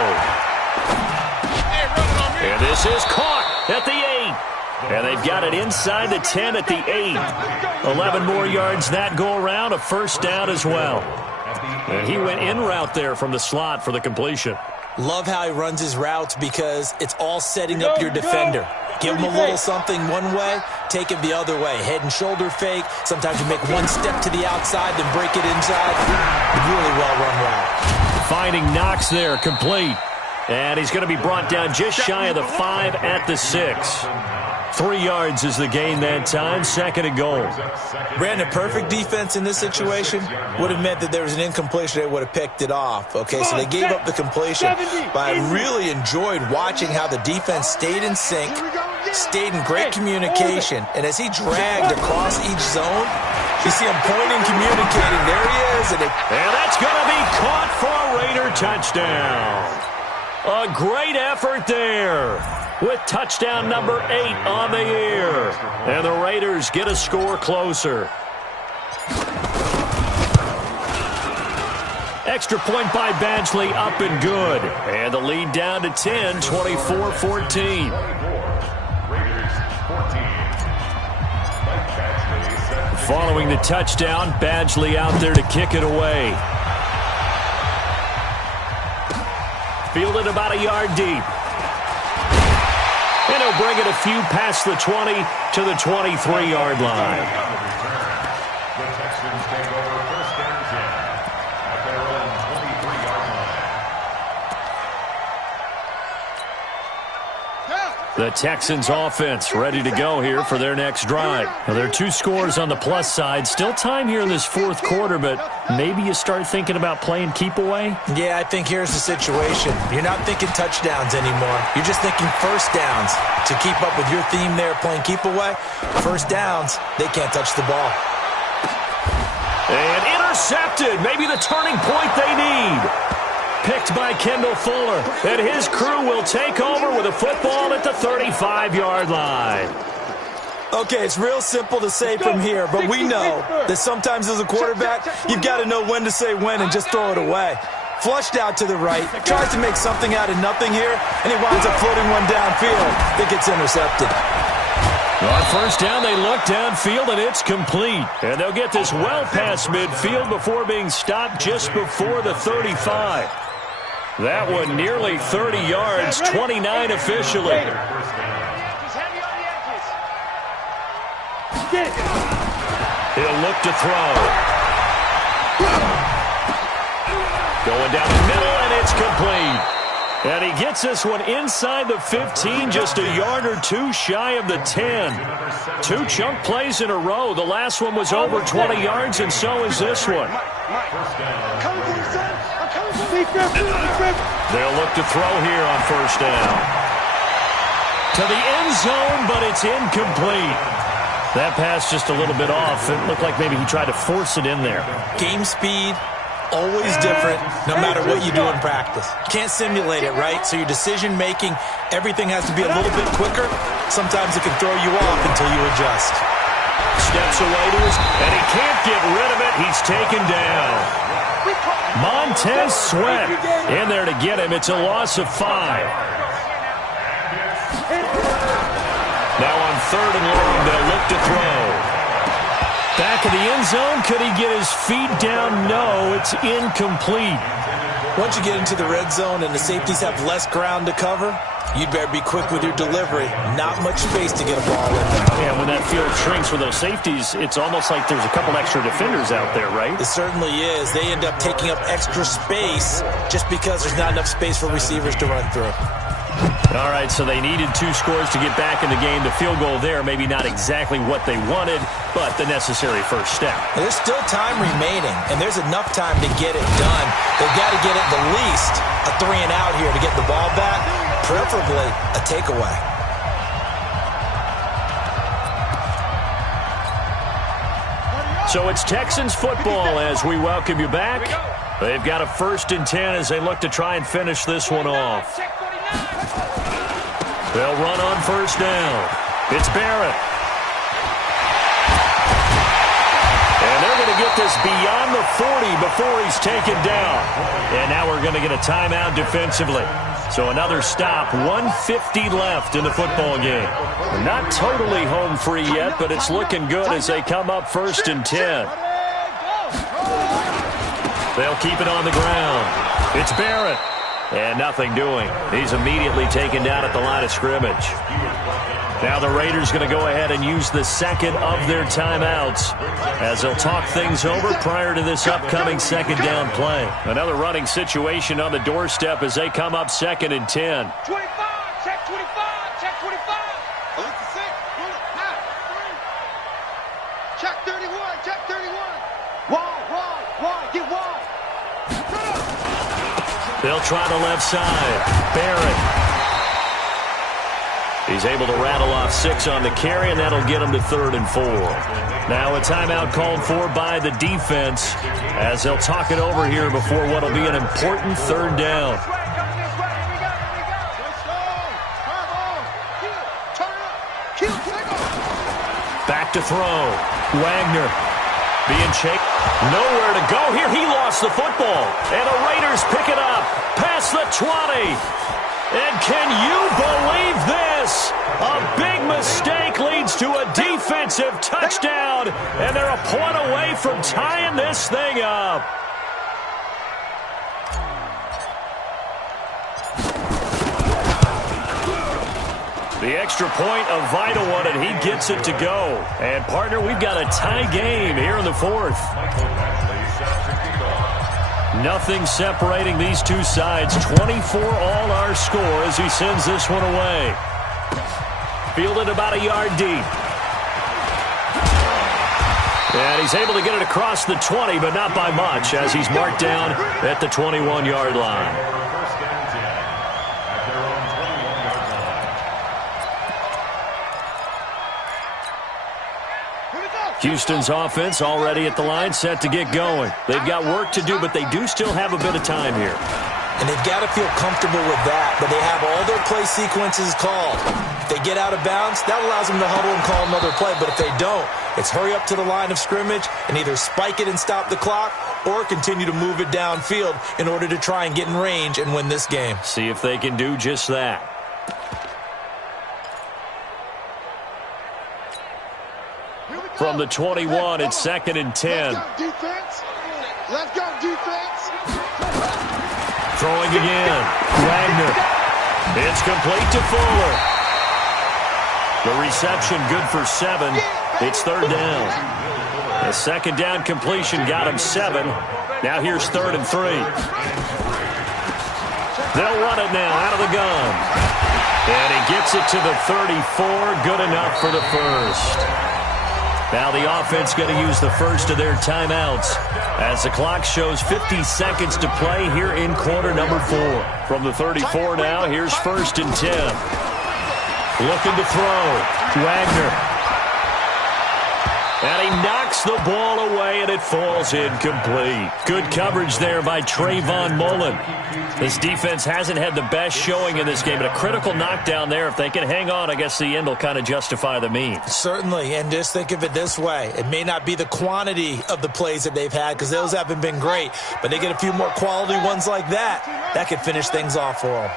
And this is caught at the 8. And they've got it inside the 10 at the 8. 11 more yards that go around, a 1st down as well. And he went in route there from the slot for the completion. Love how he runs his routes because it's all setting up your defender. Give him a little something one way, take it the other way. Head and shoulder fake. Sometimes you make one step to the outside, then break it inside. Really well-run route. Finding Knox there, complete. And he's going to be brought down just shy of the 5 at the 6. 3 yards is the gain that time, 2nd and goal. Brandon, perfect defense in this situation would have meant that there was an incompletion. They would have picked it off. Okay, so they gave up the completion. But I really enjoyed watching how the defense stayed in sync, stayed in great communication, and as he dragged across each zone, you see him pointing, communicating. There he is. And that's going to be caught for a Raider touchdown. A great effort there, with touchdown number 8 on the year. And the Raiders get a score closer. Extra point by Badgley, up and good. And the lead down to 10, 24-14. Following the touchdown, Badgley out there to kick it away. Fielded about a yard deep. And he'll bring it a few past the 20 to the 23-yard line. The Texans take over 1st and 10 at their own 23-yard line. The Texans offense ready to go here for their next drive. Now, there are 2 scores on the plus side. Still time here in this 4th quarter, but maybe you start thinking about playing keep away? Yeah, I think here's the situation. You're not thinking touchdowns anymore. You're just thinking first downs. To keep up with your theme there, playing keep away, first downs, they can't touch the ball. And intercepted. Maybe the turning point they need. Picked by Kendall Fuller. And his crew will take over with a football at the 35-yard line. Okay, it's real simple to say from here, but we know that sometimes as a quarterback, you've got to know when to say when and just throw it away. Flushed out to the right, tries to make something out of nothing here, and he winds up floating one downfield that gets intercepted. On 1st down, they look downfield, and it's complete. And they'll get this well past midfield before being stopped just before the 35. That one nearly 30 yards, 29 officially. He'll look to throw. Going down the middle, and it's complete. And he gets this one inside the 15, just a yard or 2 shy of the 10. 2 chunk plays in a row. The last one was over 20 yards, and so is this one. They'll look to throw here on 1st down. To the end zone, but it's incomplete. That pass just a little bit off. It looked like maybe he tried to force it in there. Game speed, always different, no matter what you do in practice. Can't simulate it, right? So your decision-making, everything has to be a little bit quicker. Sometimes it can throw you off until you adjust. Steps away to his, and he can't get rid of it. He's taken down. Montez Sweat in there to get him. It's a loss of 5. Now on 3rd and long, they'll look to throw. Back of the end zone, could he get his feet down? No, it's incomplete. Once you get into the red zone and the safeties have less ground to cover, you'd better be quick with your delivery. Not much space to get a ball in there. Yeah, when that field shrinks with those safeties, it's almost like there's a couple extra defenders out there, right? It certainly is. They end up taking up extra space just because there's not enough space for receivers to run through. All right, so they needed 2 scores to get back in the game. The field goal there, maybe not exactly what they wanted, but the necessary first step. There's still time remaining, and there's enough time to get it done. They've got to get at the least a 3-and-out here to get the ball back, preferably a takeaway. So it's Texans football as we welcome you back. They've got a 1st and 10 as they look to try and finish this one off. They'll run on 1st down. It's Barrett. And they're going to get this beyond the 40 before he's taken down. And now we're going to get a timeout defensively. So another stop, 1:50 left in the football game. We're not totally home free yet, but it's looking good as they come up 1st and 10. They'll keep it on the ground. It's Barrett. And nothing doing. He's immediately taken down at the line of scrimmage. Now the Raiders going to go ahead and use the 2nd of their timeouts as they'll talk things over prior to this upcoming 2nd down play. Another running situation on the doorstep as they come up 2nd and 10. 25, check 25, check 25. They'll try the left side. Barrett. He's able to rattle off 6 on the carry, and that'll get him to 3rd and 4. Now a timeout called for by the defense as they'll talk it over here before what will be an important 3rd down. Back to throw. Wagner being chased. Nowhere to go here. He lost the football. And the Raiders pick it up past the 20. And can you believe this? A big mistake leads to a defensive touchdown. And they're a point away from tying this thing up. The extra point, a vital one, and he gets it to go. And, partner, we've got a tie game here in the 4th. Nothing separating these two sides. 24 all our score as he sends this one away. Fielded about a yard deep. And he's able to get it across the 20, but not by much as he's marked down at the 21-yard line. Houston's offense already at the line, set to get going. They've got work to do, but they do still have a bit of time here. And they've got to feel comfortable with that, but they have all their play sequences called. If they get out of bounds, that allows them to huddle and call another play, but if they don't, it's hurry up to the line of scrimmage and either spike it and stop the clock or continue to move it downfield in order to try and get in range and win this game. See if they can do just that. From the 21, it's 2nd and 10. Let's go, defense. Let's go, defense. Throwing again. Wagner. It's complete to Fuller. The reception good for 7. It's 3rd down. The 2nd down completion got him 7. Now here's 3rd and 3. They'll run it now out of the gun. And he gets it to the 34. Good enough for the first. Now the offense going to use the first of their timeouts as the clock shows 50 seconds to play here in quarter number 4. From the 34 now, here's 1st and 10. Looking to throw. Wagner. And he knocks the ball away, and it falls incomplete. Good coverage there by Trayvon Mullen. This defense hasn't had the best showing in this game, but a critical knockdown there. If they can hang on, I guess the end will kind of justify the means. Certainly, and just think of it this way. It may not be the quantity of the plays that they've had because those haven't been great, but they get a few more quality ones like that. That could finish things off for them.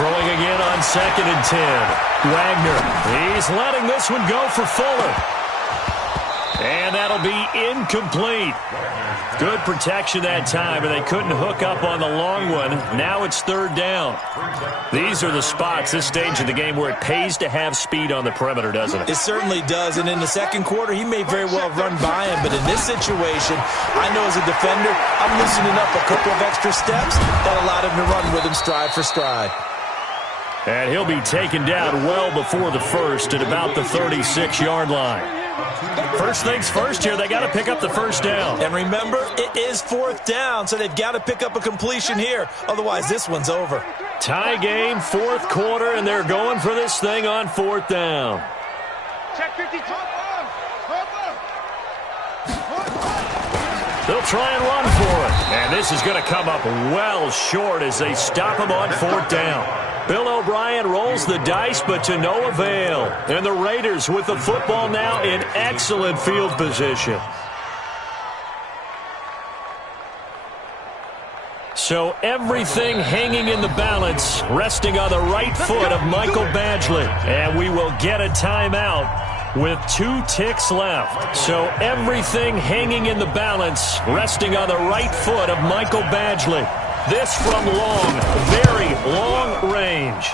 Throwing again on 2nd and 10. Wagner. He's letting this one go for Fuller. And that'll be incomplete. Good protection that time, and they couldn't hook up on the long one. Now it's 3rd down. These are the spots, this stage of the game, where it pays to have speed on the perimeter, doesn't it? It certainly does, and in the second quarter, he may very well run by him, but in this situation, I know as a defender, I'm loosening up a couple of extra steps that allowed him to run with him stride for stride. And he'll be taken down well before the first at about the 36-yard line. First things first here, they got to pick up the first down. And remember, it is 4th down, so they've got to pick up a completion here. Otherwise, this one's over. Tie game, 4th quarter, and they're going for this thing on 4th down. Check 52. They'll try and run for it. And this is going to come up well short as they stop him on 4th down. Bill O'Brien rolls the dice, but to no avail. And the Raiders with the football now in excellent field position. So everything hanging in the balance, resting on the right foot of Michael Badgley. And we will get a timeout with 2 ticks left. So everything hanging in the balance, resting on the right foot of Michael Badgley. This from long, very long range.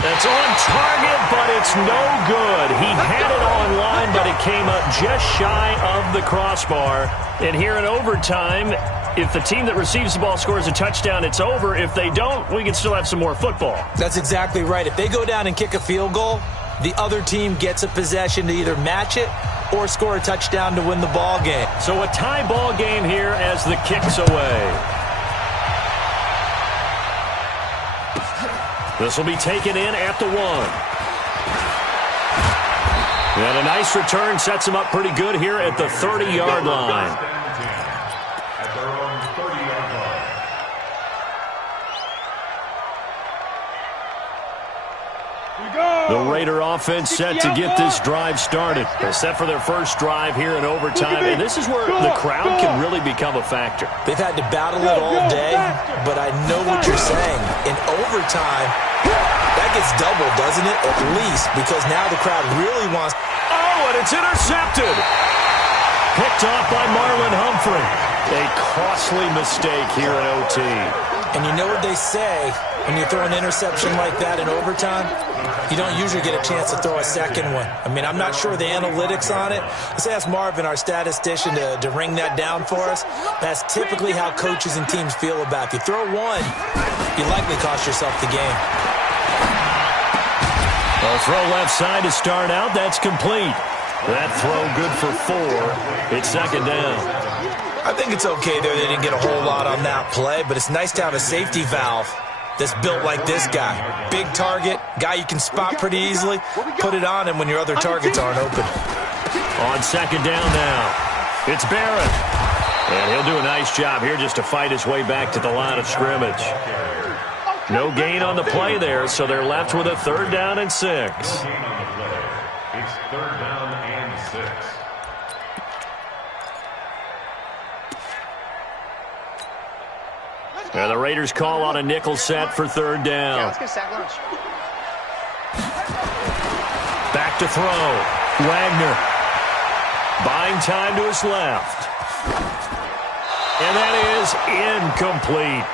That's on target, but it's no good. He had it on line, but it came up just shy of the crossbar. And here in overtime, if the team that receives the ball scores a touchdown, it's over. If they don't, we can still have some more football. That's exactly right. If they go down and kick a field goal, the other team gets a possession to either match it or score a touchdown to win the ball game. So a tie ball game here as the kick's away. This will be taken in at the 1. And a nice return sets him up pretty good here at the 30-yard line. At their own 30-yard line. The Raider offense set to get this drive started. They're set for their first drive here in overtime, and this is where the crowd can really become a factor. They've had to battle it all day, but I know what you're saying. In overtime, that gets doubled, doesn't it? At least, because now the crowd really wants... Oh, and it's intercepted! Picked off by Marlon Humphrey. A costly mistake here in OT. And you know what they say, when you throw an interception like that in overtime, you don't usually get a chance to throw a second one. I mean, I'm not sure the analytics on it. Let's ask Marvin, our statistician, to ring that down for us. That's typically how coaches and teams feel about it. If you throw one, you likely cost yourself the game. Well, throw left side to start out. That's complete. That throw good for 4. It's second down. I think it's okay there. They didn't get a whole lot on that play, but it's nice to have a safety valve that's built like this guy. Big target, guy you can spot pretty easily. Put it on him when your other targets aren't open. On second down now, it's Barrett. And he'll do a nice job here just to fight his way back to the line of scrimmage. No gain on the play there, so they're left with a 3rd down and 6. No gain on the play. It's 3rd down and 6. And the Raiders call on a nickel set for 3rd down. Yeah, let's get sack lunch. Back to throw. Wagner. Buying time to his left. And that is incomplete.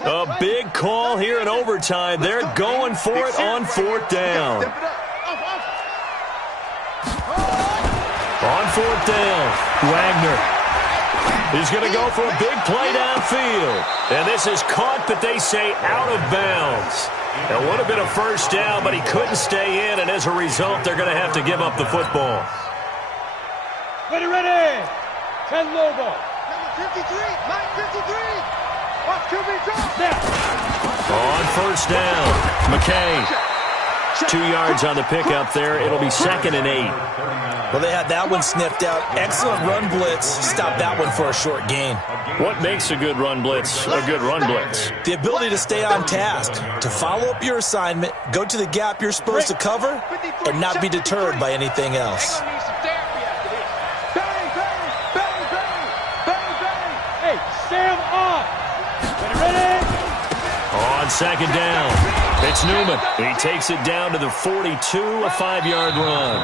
A big call here in overtime. They're going for it on 4th down. On 4th down, Wagner is going to go for a big play downfield. And this is caught, but they say out of bounds. It would have been a 1st down, but he couldn't stay in, and as a result, they're going to have to give up the football. Ready, ready. 10 Lobo. Number 53, Mike 53. Watch QB drop. On 1st down, McKay. 2 yards on the pickup there. It'll be 2nd and 8. Well, they had that one sniffed out. Excellent run blitz. Stopped that one for a short gain. What makes a good run blitz a good run blitz? The ability to stay on task, to follow up your assignment, go to the gap you're supposed to cover, and not be deterred by anything else. Hey, Sam on. Ready? On 2nd down, it's Newman. He takes it down to the 42, a 5-yard run.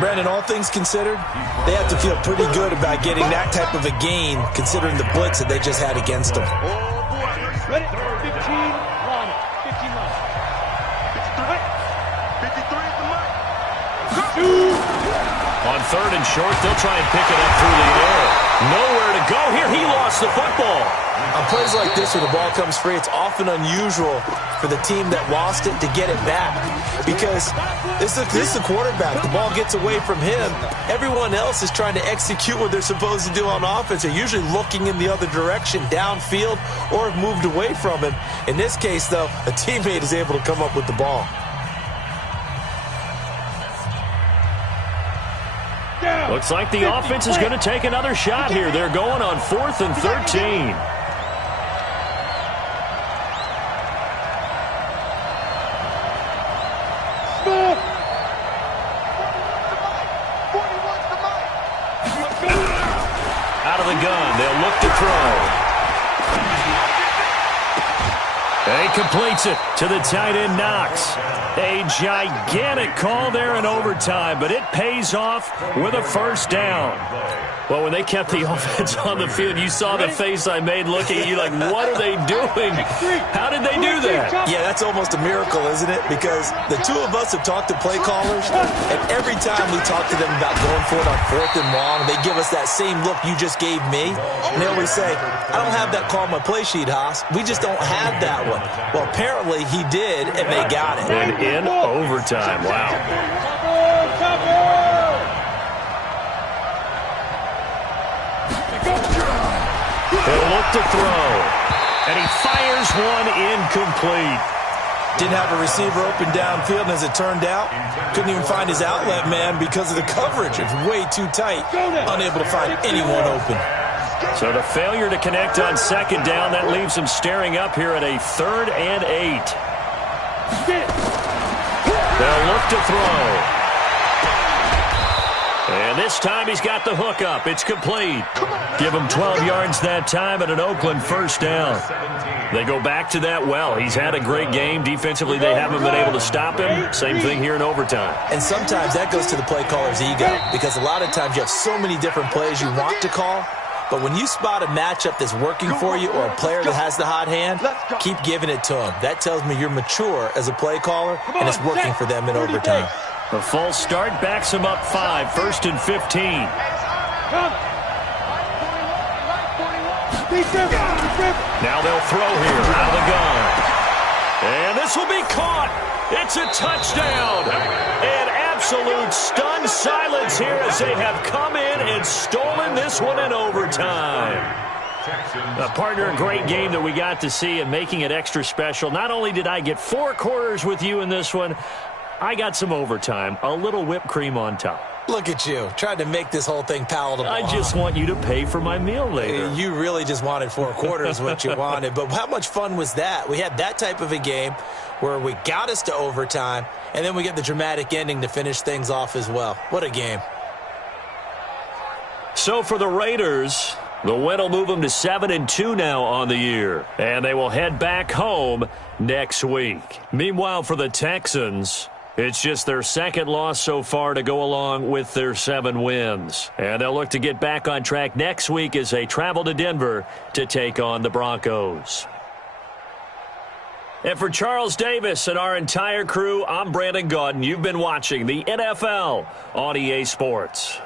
Brandon, all things considered, they have to feel pretty good about getting that type of a gain, considering the blitz that they just had against them. Ready? 15 line. 15 line. 53 is the mic. On 3rd and short, they'll try and pick it up through the air. Nowhere to go here. He lost the football. On plays like this where the ball comes free, it's often unusual for the team that lost it to get it back. Because this is the quarterback. The ball gets away from him. Everyone else is trying to execute what they're supposed to do on offense. They're usually looking in the other direction, downfield, or have moved away from him. In this case, though, a teammate is able to come up with the ball. Looks like the offense is going to take another shot here. They're going on 4th and 13. Out of the gun, they'll look to throw. He completes it to the tight end, Knox. A gigantic call there in overtime, but it pays off with a first down. Well, when they kept the offense on the field, you saw the face I made looking at you like, what are they doing? How did they do that? Yeah, that's almost a miracle, isn't it? Because the two of us have talked to play callers, and every time we talk to them about going for it on 4th and long, they give us that same look you just gave me. And they always say, I don't have that call on my play sheet, Haas. We just don't have that one. Well, apparently he did, and they got it. And in overtime, wow. He'll look to throw, and he fires one incomplete. Didn't have a receiver open downfield, and as it turned out, couldn't even find his outlet man because of the coverage. It's way too tight, unable to find anyone open. So the failure to connect on second down, that leaves him staring up here at a 3rd and 8. They'll look to throw. And this time he's got the hook up. It's complete. Give him 12 yards that time at an Oakland first down. They go back to that well. He's had a great game. Defensively, they haven't been able to stop him. Same thing here in overtime. And sometimes that goes to the play caller's ego, because a lot of times you have so many different plays you want to call, but when you spot a matchup that's working for you or a player that has the hot hand, keep giving it to him. That tells me you're mature as a play caller, and it's working for them in overtime. A false start backs him up 5, 1st and 15. Now they'll throw here out of the gun. And this will be caught. It's a touchdown. An absolute stunned silence here as they have come in and stolen this one in overtime. Partner, a great game that we got to see, and making it extra special. Not only did I get 4 quarters with you in this one, I got some overtime, a little whipped cream on top. Look at you, trying to make this whole thing palatable. I just want you to pay for my meal later. You really just wanted 4 quarters what you wanted. But how much fun was that? We had that type of a game where we got us to overtime, and then we get the dramatic ending to finish things off as well. What a game. So for the Raiders, the win will move them to 7-2 now on the year. And they will head back home next week. Meanwhile, for the Texans, it's just their 2nd loss so far to go along with their 7 wins. And they'll look to get back on track next week as they travel to Denver to take on the Broncos. And for Charles Davis and our entire crew, I'm Brandon Gaudin. You've been watching the NFL on EA Sports.